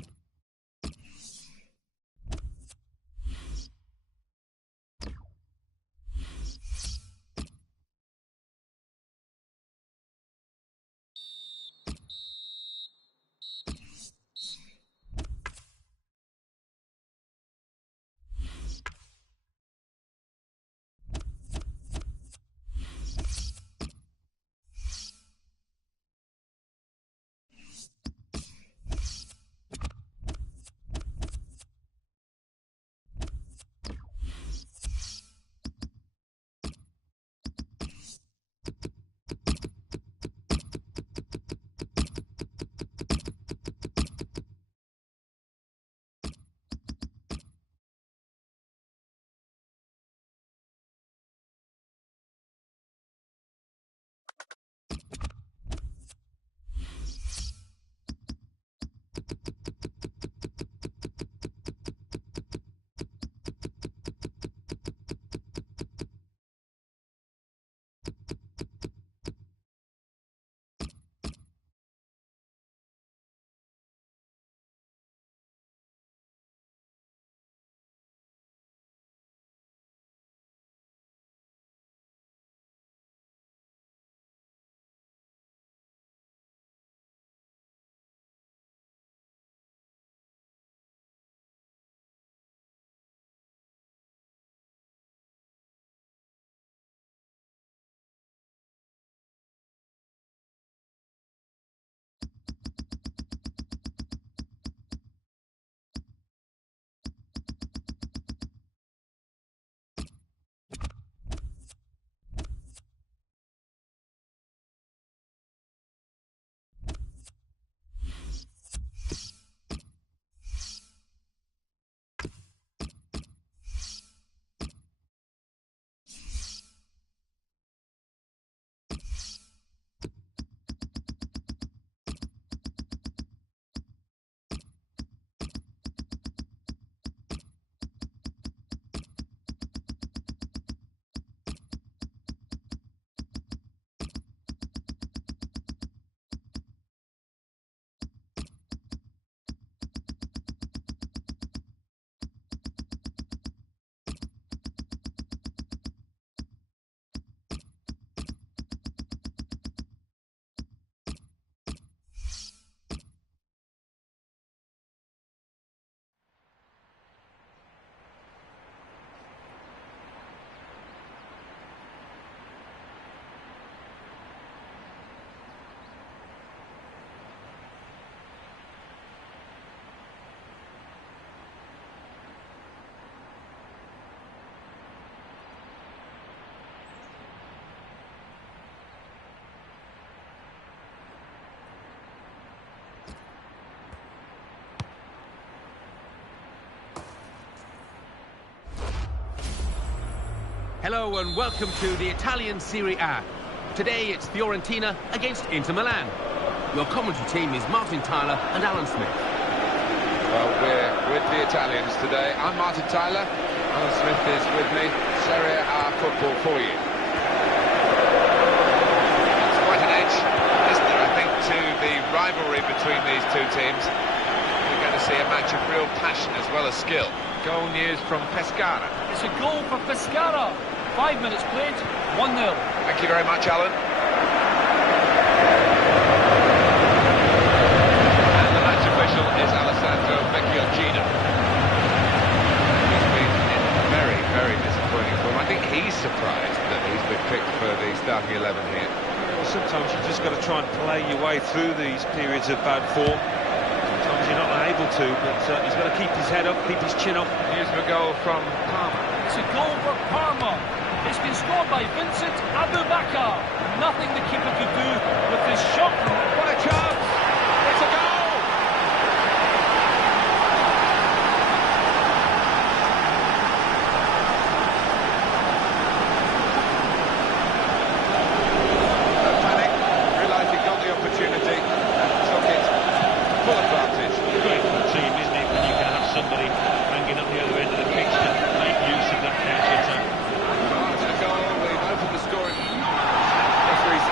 Hello and welcome to the Italian Serie A. Today it's Fiorentina against Inter Milan. Your commentary team is Martin Tyler and Alan Smith. Well, we're with the Italians today. I'm Martin Tyler. Alan Smith is with me. Serie A football for you. It's quite an edge, isn't there, I think, to the rivalry between these two teams. We're going to see a match of real passion as well as skill. Goal news from Pescara. It's a goal for Pescara. 5 minutes played, 1-0. Thank you very much, Alan. And the match official is Alessandro Vecchiogino. He's been in very, very disappointing form. I think he's surprised that he's been picked for the starting 11 here. Well, sometimes you've just got to try and play your way through these periods of bad form. Sometimes you're not able to, but he's got to keep his head up, keep his chin up. Here's the goal from Parma. It's a goal for Parma. It's been scored by Vincent Abubakar. Nothing the keeper could do with this shot. What a chance! It's a goal! No panic. Realised he got the opportunity and took it. Full advantage. Great for the team, isn't it, when you can have somebody hanging up the other end of the pitch to make use of that counter-attack. It's a goal. We've opened the scoring. Referee's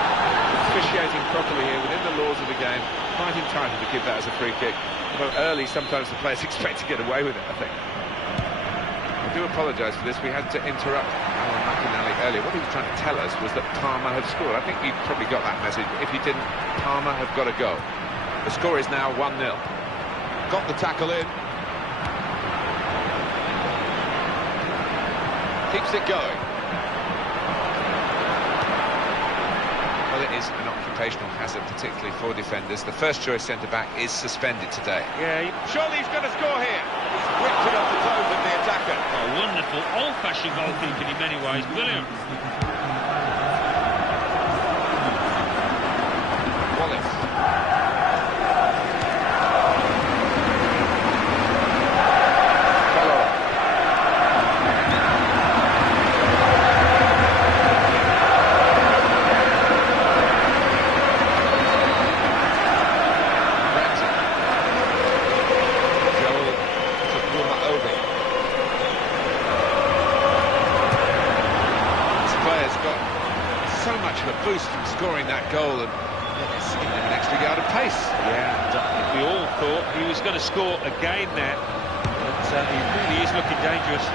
officiating properly here within the laws of the game. Quite entitled to give that as a free kick. Although early, sometimes the players expect to get away with it, I think. I do apologise for this. We had to interrupt Alan McInally earlier. What he was trying to tell us was that Parma had scored. I think you probably got that message. If you didn't, Parma have got to go. The score is now 1-0. Got the tackle in. Keeps it going. Well, it is an occupational hazard, particularly for defenders. The first choice centre-back is suspended today. Yeah, Surely he's going to score here. He's whipped it off the toes of the attacker. a wonderful, old-fashioned goalkeeping in many ways. Brilliant. Wallace. Follow. Ramsey. Joel to Obi. This player's got so much of a boost from scoring that goal, and it's given him an extra yard of pace. Yeah, and I think we all thought he was going to score again there, but he really is looking dangerous.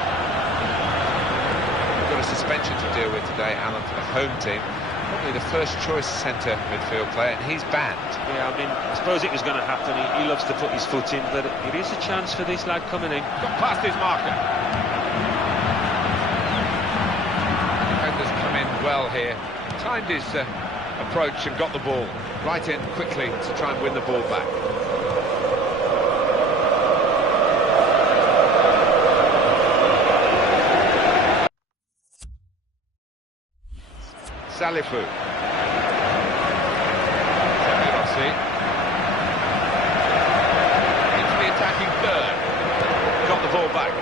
We've got a suspension to deal with today, Alan, for the home team. Probably the first choice centre midfield player, and he's banned. Yeah, I mean, I suppose it was going to happen. He loves to put his foot in, but it is a chance for this lad coming in. Got past his marker. Defenders come in well here. Timed his approach and got the ball right in quickly to try and win the ball back. Salifu. Zepe into the attacking third. Got the ball back.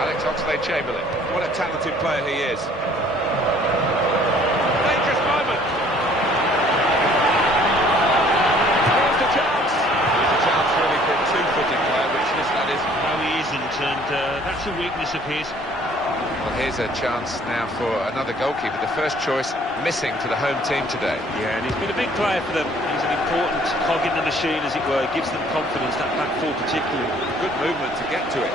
Alex Oxlade-Chamberlain. What a talented player he is. Dangerous moment. Here's the chance. Here's a chance really for a two-footed player, which this lad is. No, he isn't, and that's a weakness of his. Well, here's a chance now for another goalkeeper. The first choice missing to the home team today. Yeah, and he's been a big player for them. He's an important cog in the machine, as it were. It gives them confidence, that back four particularly. Good movement to get to it.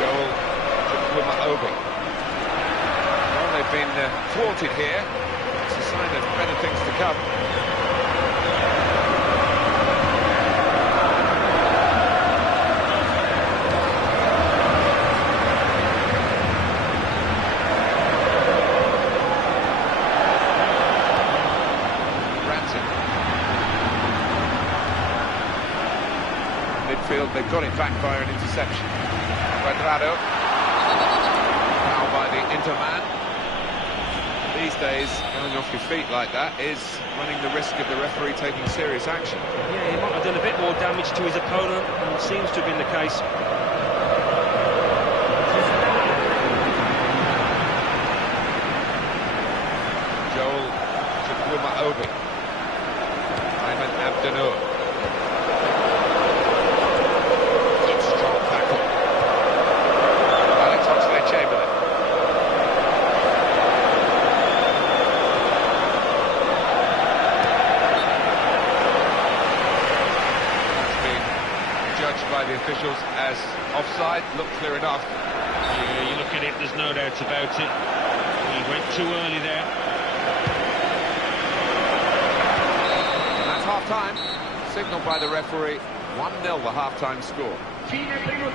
Joel Obi. Well, they've been thwarted here. It's a sign of better things to come. Midfield, they've got it back via an interception. Cuadrado, foul by the Inter man. These days, going off your feet like that is running the risk of the referee taking serious action. Yeah, he might have done a bit more damage to his opponent, and it seems to have been the case. Obi. Ayman Abdenour. Good strong tackle. Alex Oxlade-Chamberlain. That's been judged by the officials as offside. Looked clear enough. Yeah, you look at it, there's no doubt about it. He went too early there. And that's half-time. Signalled by the referee. 1-0 the half-time score.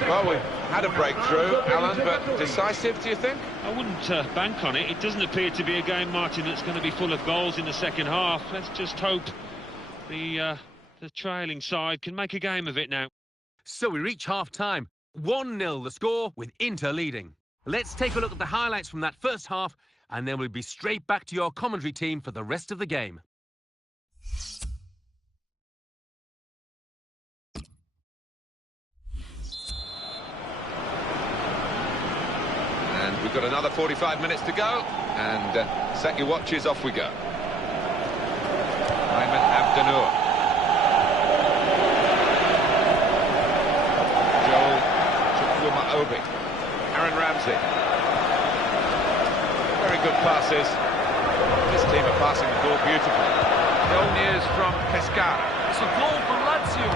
Well, we've had a breakthrough, Alan, but decisive, do you think? I wouldn't bank on it. It doesn't appear to be a game, Martin, that's going to be full of goals in the second half. Let's just hope the trailing side can make a game of it now. So we reach half-time. 1-0 the score, with Inter leading. Let's take a look at the highlights from that first half, and then we'll be straight back to your commentary team for the rest of the game. And we've got another 45 minutes to go, and set your watches, off we go. Ayman Abdenour. Obi. Aaron Ramsey. Very good passes. This team are passing the ball beautifully. Goal news from Pescara. It's a goal for Lazio.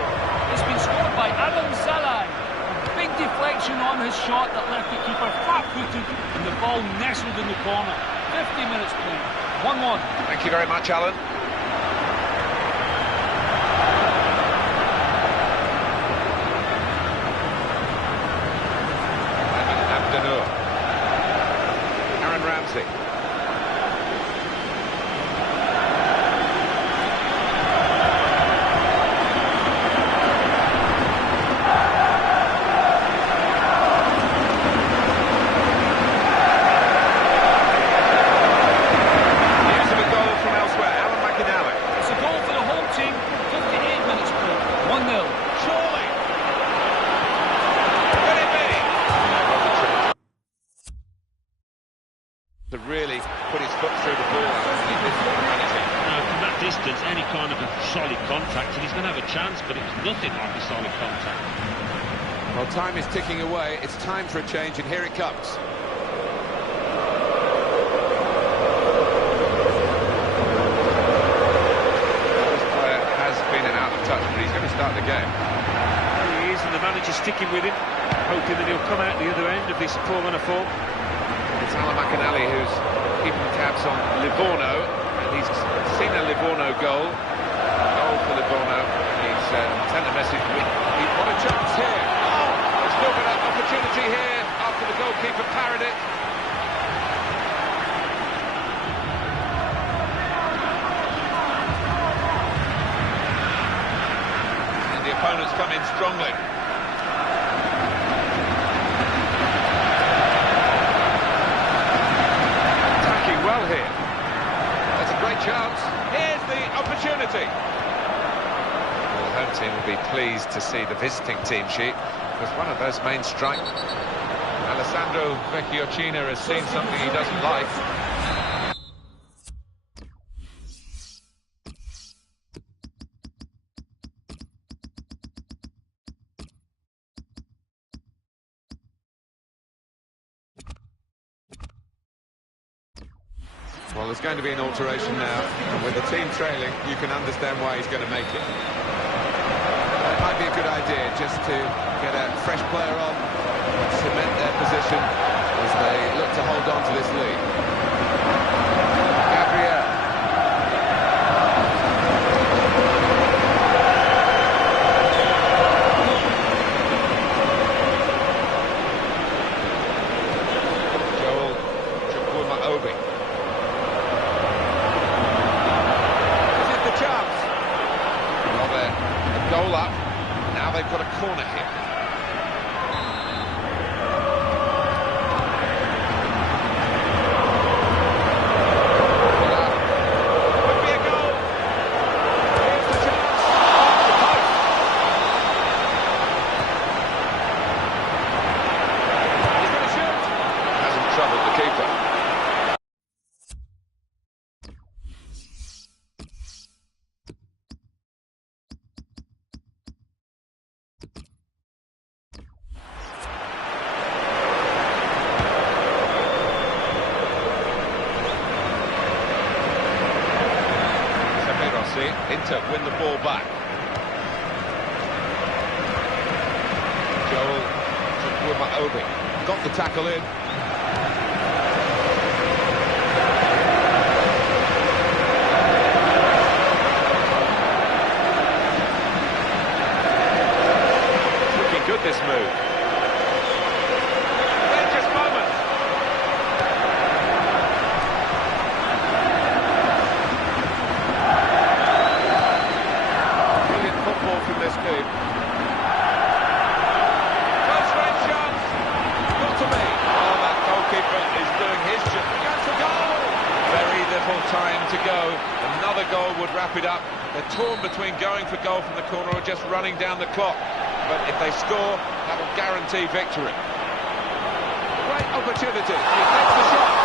It's been scored by aleXan. A big deflection on his shot that left the keeper flat-footed, and the ball nestled in the corner. 50 minutes played. 1-1. Thank you very much, Alan. Aaron Ramsey. News of a goal from elsewhere. Alan McInally. It's a goal for the home team. 58 minutes played. 1-0. Surely. Could it be? To really put his foot through the ball. He didn't manage it. Now, from that distance, any kind of a solid contact, and he's going to have a chance, but it's nothing like a solid contact. Well, time is ticking away. It's time for a change, and here it comes. This player has been out of touch, but he's going to start the game. He is, and the manager's sticking with him, hoping that he'll come out the other end of this poor run of form. It's Alan McInally who's keeping tabs on Livorno, and he's seen a Livorno goal. Goal for Livorno. He's sent a message. He's got a chance here. Oh, there's still got an opportunity here after the goalkeeper parried it. And the opponents come in strongly. Well here. That's a great chance. Here's the opportunity. Well, the home team will be pleased to see the visiting team sheet, because one of those main strikers, Alessandro Vecchiocina, has seen something he doesn't like. Well, there's going to be an alteration now, and with the team trailing, you can understand why he's going to make it. It might be a good idea just to get a fresh player on, cement their position as they look to hold on to this lead. Gabriel. Obi. Well, they're a goal up. Now they've got a corner here. to win the ball back. Joel Obi got the tackle in. It's looking good, this move. Dangerous moment. Brilliant football from this team. Is doing his job. He goes for goal! Very little time to go. Another goal would wrap it up. They're torn between going for goal from the corner or just running down the clock. But if they score, that'll guarantee victory. Great opportunity. He takes the shot.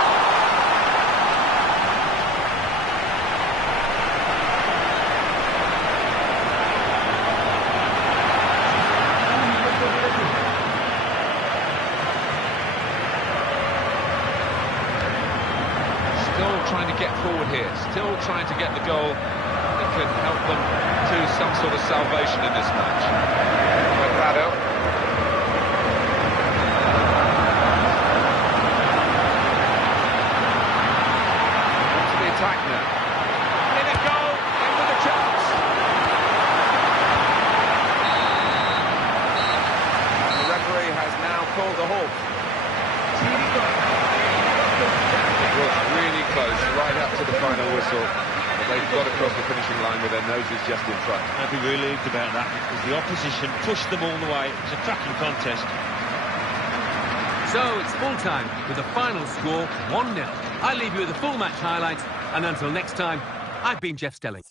Trying to get forward here, still trying to get the goal that can help them to some sort of salvation in this match. Cuadrado. To the attack now. In it goal, in with a chance. The referee has now called the halt. It was really close, right up to the final whistle, but they've got across the finishing line with their noses just in front. I'd be relieved about that because the opposition pushed them all the way. It's a cracking contest. So it's full time with the final score 1-0. I leave you with the full match highlights, and until next time, I've been Jeff Stelling.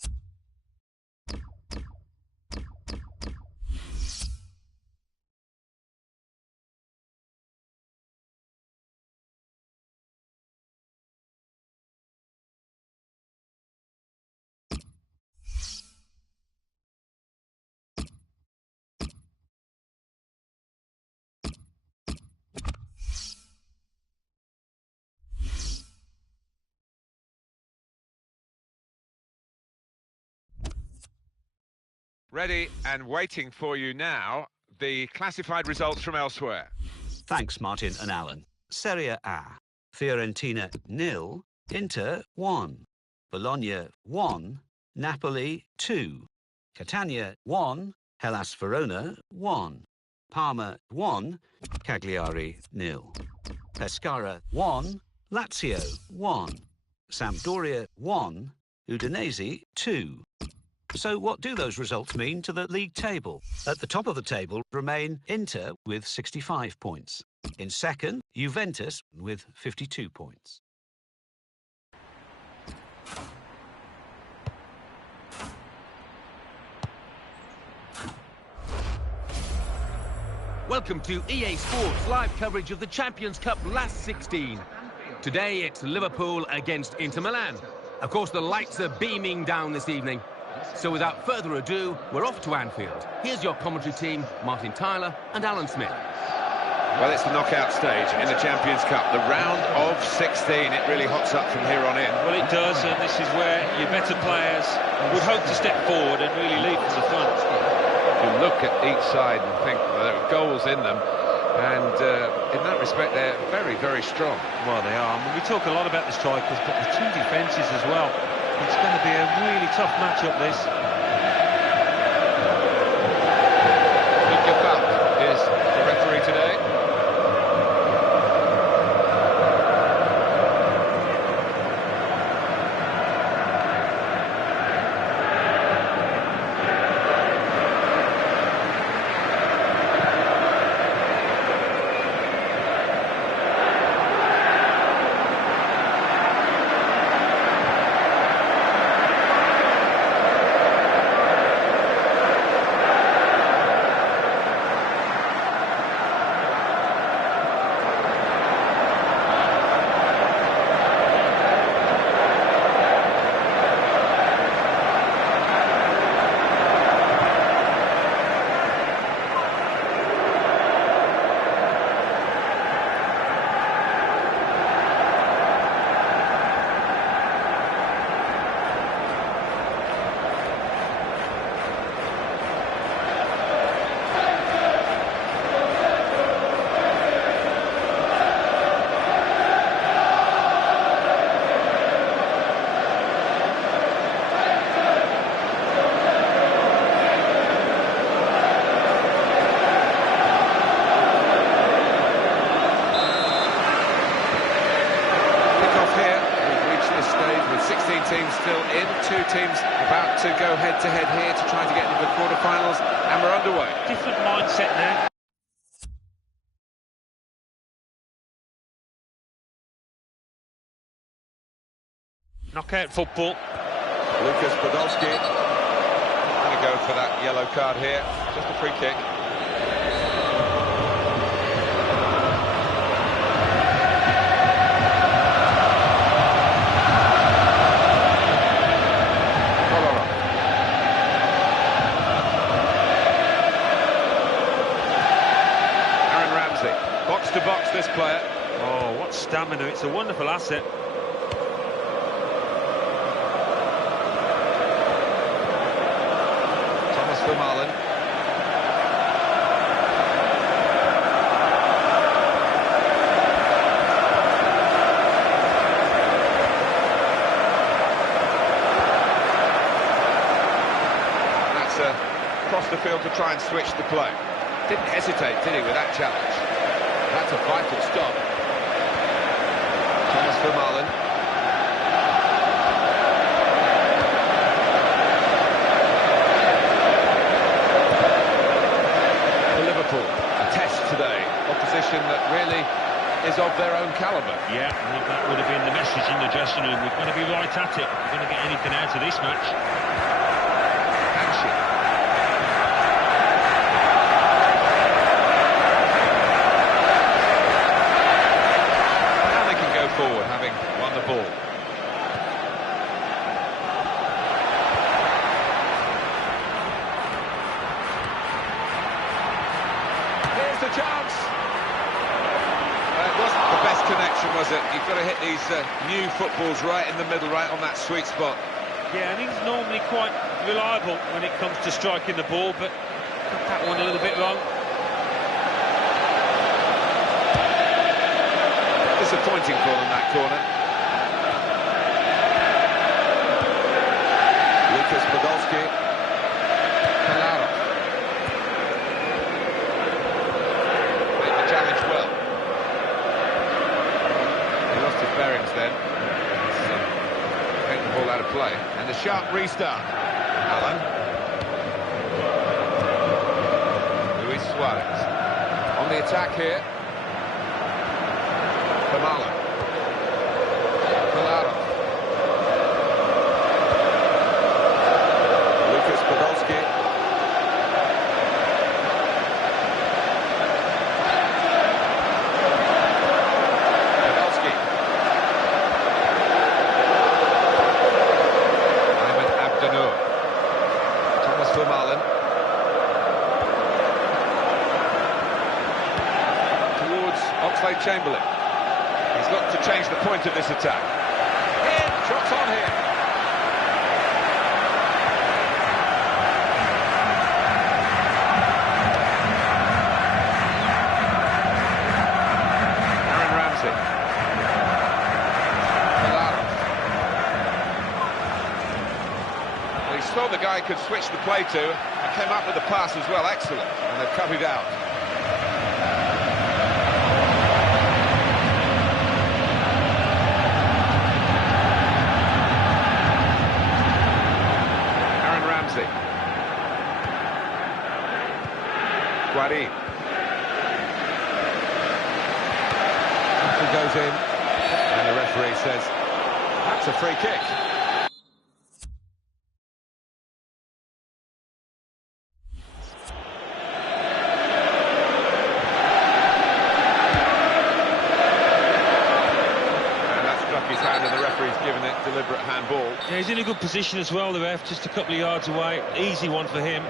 Ready and waiting for you now, the classified results from elsewhere. Thanks, Martin and Alan. Serie A. Fiorentina 0, Inter 1, Bologna 1, Napoli 2, Catania 1, Hellas Verona 1, Parma 1, Cagliari 0, Pescara 1, Lazio 1, Sampdoria 1, Udinese 2. So what do those results mean to the league table? At the top of the table remain Inter with 65 points. In second, Juventus with 52 points. Welcome to EA Sports live coverage of the Champions Cup last 16. Today it's Liverpool against Inter Milan. Of course, the lights are beaming down this evening. So without further ado, we're off to Anfield. Here's your commentary team, Martin Tyler and Alan Smith. Well, it's the knockout stage in the Champions Cup, the round of 16. It really hots up from here on in. Well, it does, and this is where your better players would hope to step forward and really lead from the front. You look at each side and think, well, there are goals in them, and in that respect, they're very, very strong. Well, they are. I mean, we talk a lot about the strikers, but the two defences as well. It's going to be a really tough match-up, this. Is the referee today. off here. We've reached this stage with 16 teams still in, 2 teams about to go head-to-head here to try to get into the quarter-finals, and we're underway. Different mindset now. Knockout football. Lucas Podolski going to go for that yellow card here. Just a free kick. Aaron Ramsey, box to box this player. Oh, what stamina. It's a wonderful asset. For Marlon. That's across the field to try and switch the play. Didn't hesitate, did he, with that challenge? That's a vital stop. Thomas for Marlon. A test today, opposition that really is of their own calibre. Yeah, I think that would have been the message in the dressing room. We've got to be right at it. We're going to get anything out of this match. Action. Now they can go forward, having won the ball. The chance. It wasn't the best connection, was it? You've got to hit these new footballs right in the middle, right on that sweet spot. Yeah, and he's normally quite reliable when it comes to striking the ball, but got that one a little bit wrong. Disappointing ball in that corner. Lucas Podolski. Kalaro. Challenge well. He lost his bearings then. Take the ball out of play. And the sharp restart. Alan. Luis Suarez. On the attack here. Kamala. Kalaro. Lucas Podolski. For Marlon. Towards Oxlade-Chamberlain. He's got to change the point of this attack. In, shots on here. Aaron Ramsey. He saw the guy could switch the play to and came up with the pass as well. Excellent. And they've cut it out. Aaron Ramsey. Guarin. He goes in. And the referee says, that's a free kick. His hand and the referee's given it deliberate handball. Yeah, he's in a good position as well, the ref, just a couple of yards away. Easy one for him.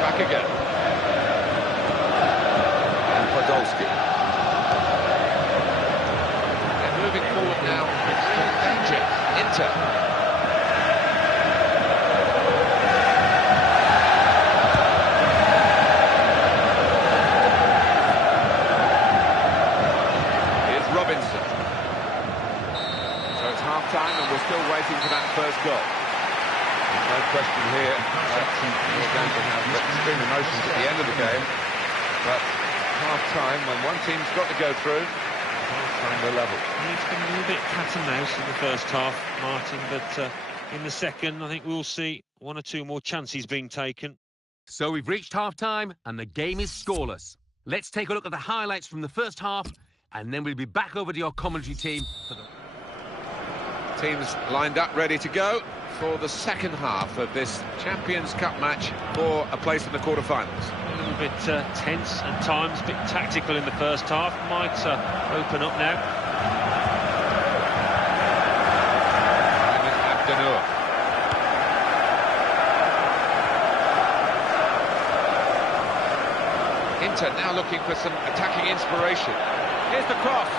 Back again. And Podolski. Forward now, danger, Inter. Here's Robin. waiting for that first goal. No question here. We're going to have extreme emotions at the end of the game. But half-time, when one team's got to go through, half-time they're level. It's been a little bit cat and mouse in the first half, Martin, but in the second, I think we'll see one or two more chances being taken. So we've reached half-time and the game is scoreless. Let's take a look at the highlights from the first half and then we'll be back over to your commentary team for the... Teams lined up, ready to go for the second half of this Champions Cup match for a place in the quarter-finals. A little bit tense at times, a bit tactical in the first half. Might open up now. Inter now looking for some attacking inspiration. Here's the cross.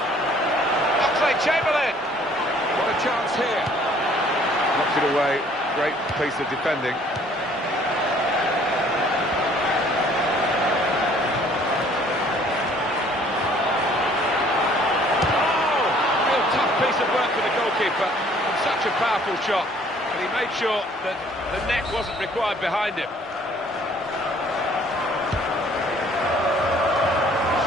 aleXan. What a chance here. Knocked it away. Great piece of defending. Oh! Real tough piece of work for the goalkeeper. And such a powerful shot. But he made sure that the net wasn't required behind him.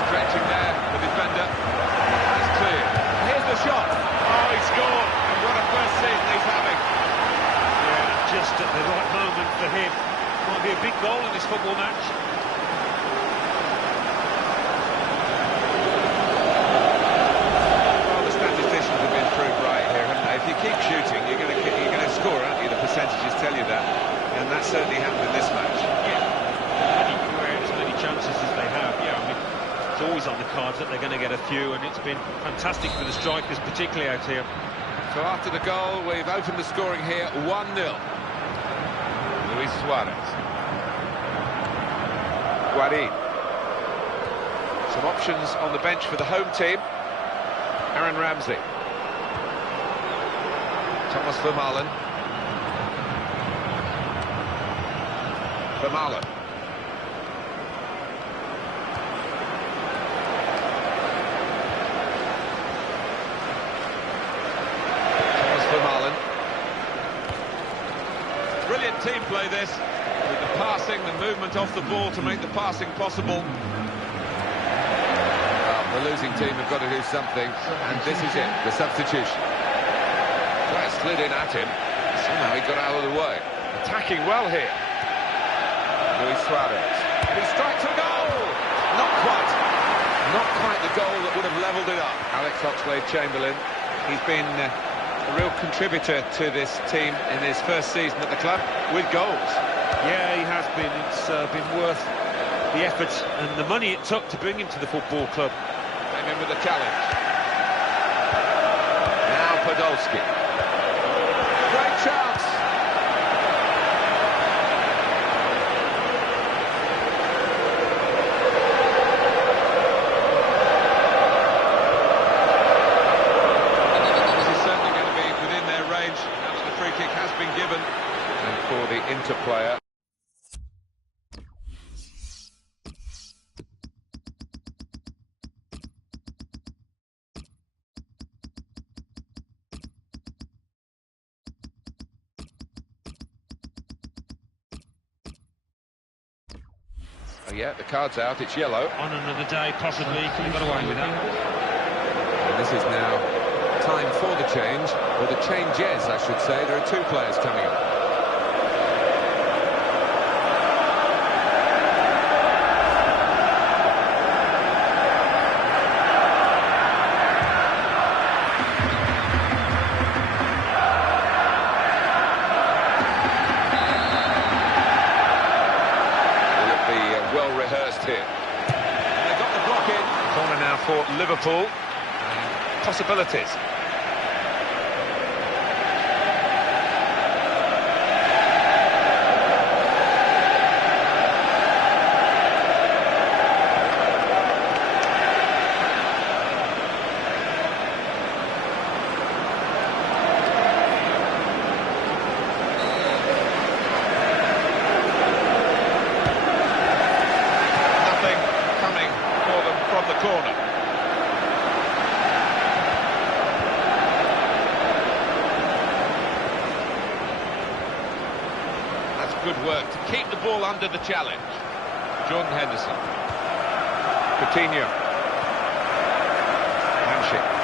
Stretching there, the defender. It's clear. Here's the shot. Oh, he scored. And what a first season he's having. Yeah, just at the right moment for him. Might be a big goal in this football match. Well, the statisticians have been proved right here, haven't they? If you keep shooting, you're going to score, aren't you? The percentages tell you that. And that certainly happened in this match. Yeah. Any create as many chances as they have, yeah, I mean, it's always on the cards that they're going to get a few, and it's been fantastic for the strikers, particularly out here. So after the goal, we've opened the scoring here, 1-0. Luis Suarez. Guarin. Some options on the bench for the home team. Aaron Ramsey. Thomas Vermaelen. Vermaelen. Brilliant team play this, with the passing, the movement off the ball to make the passing possible. Well, the losing team have got to do something, and this is it, the substitution. That slid in at him, somehow he got out of the way. Attacking well here. Luis Suarez. He strikes a goal! Not quite. Not quite the goal that would have levelled it up. Alex Oxlade-Chamberlain, he's been a real contributor to this team in his first season at the club with goals. Yeah, he has been. It's been worth the effort and the money it took to bring him to the football club. Came in with a challenge. Now Podolski. Great chance. Been given, and for the Inter player. Oh yeah, the card's out, it's yellow. On another day, possibly, could have got away with that. And this is now time for the change, or the changes, I should say. There are two players coming on. Will it be well rehearsed here? And they got the block in. Corner now for Liverpool. Possibilities. Nothing coming for them from the corner. good work to keep the ball under the challenge. Jordan Henderson. Coutinho. Hamsik.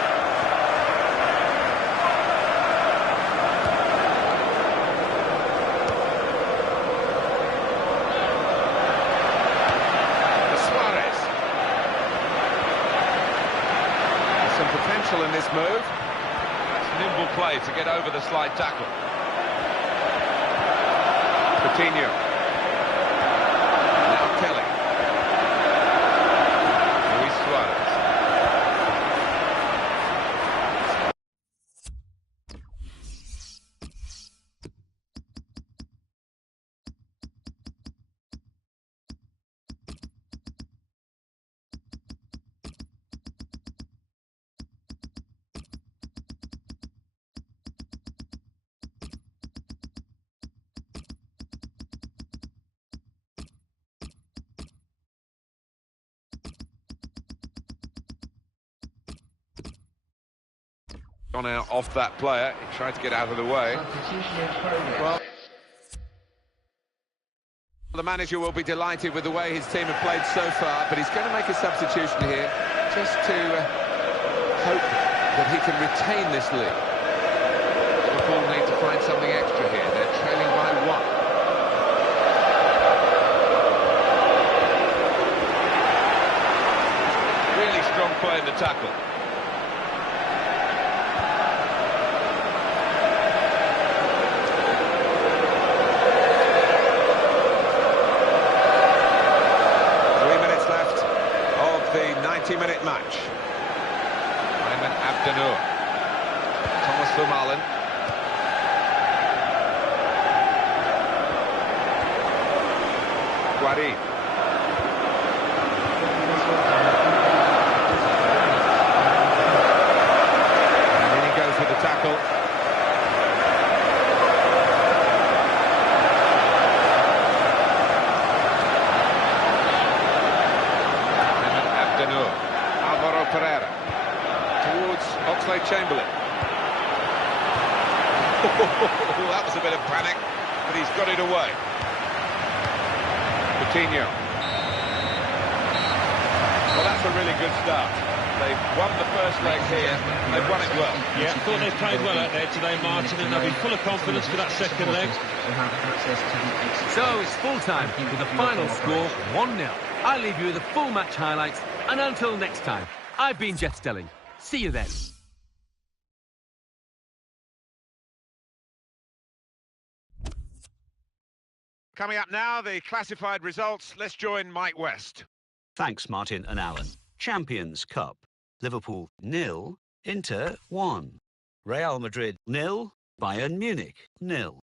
Potential in this move. That's nimble play to get over the slide tackle. Coutinho. Now Kelly. Luis Suarez. Gone out off that player. He tried to get out of the way. Well, the manager will be delighted with the way his team have played so far, but he's going to make a substitution here just to hope that he can retain this lead. Liverpool need to find something extra here. They're trailing by 1. Really strong play in the tackle. The 90-minute match. Ayman Abdennour. Thomas Vermaelen. Guarin. And then he goes with the tackle. Alvaro Pereira towards Oxlade-Chamberlain. That was a bit of panic, but he's got it away. Coutinho. Well, that's a really good start. They've won the first leg here, and they've won it well. Yeah, I thought they played well out there today, Martin, and they'll be full of confidence for that second leg. So it's full time with the final score 1-0. I'll leave you with the full match highlights, and until next time, I've been Jet Stelling. See you then. Coming up now, the classified results. Let's join Mike West. Thanks, Martin and Alan. Champions Cup. Liverpool 0, Inter 1. Real Madrid 0, Bayern Munich 0.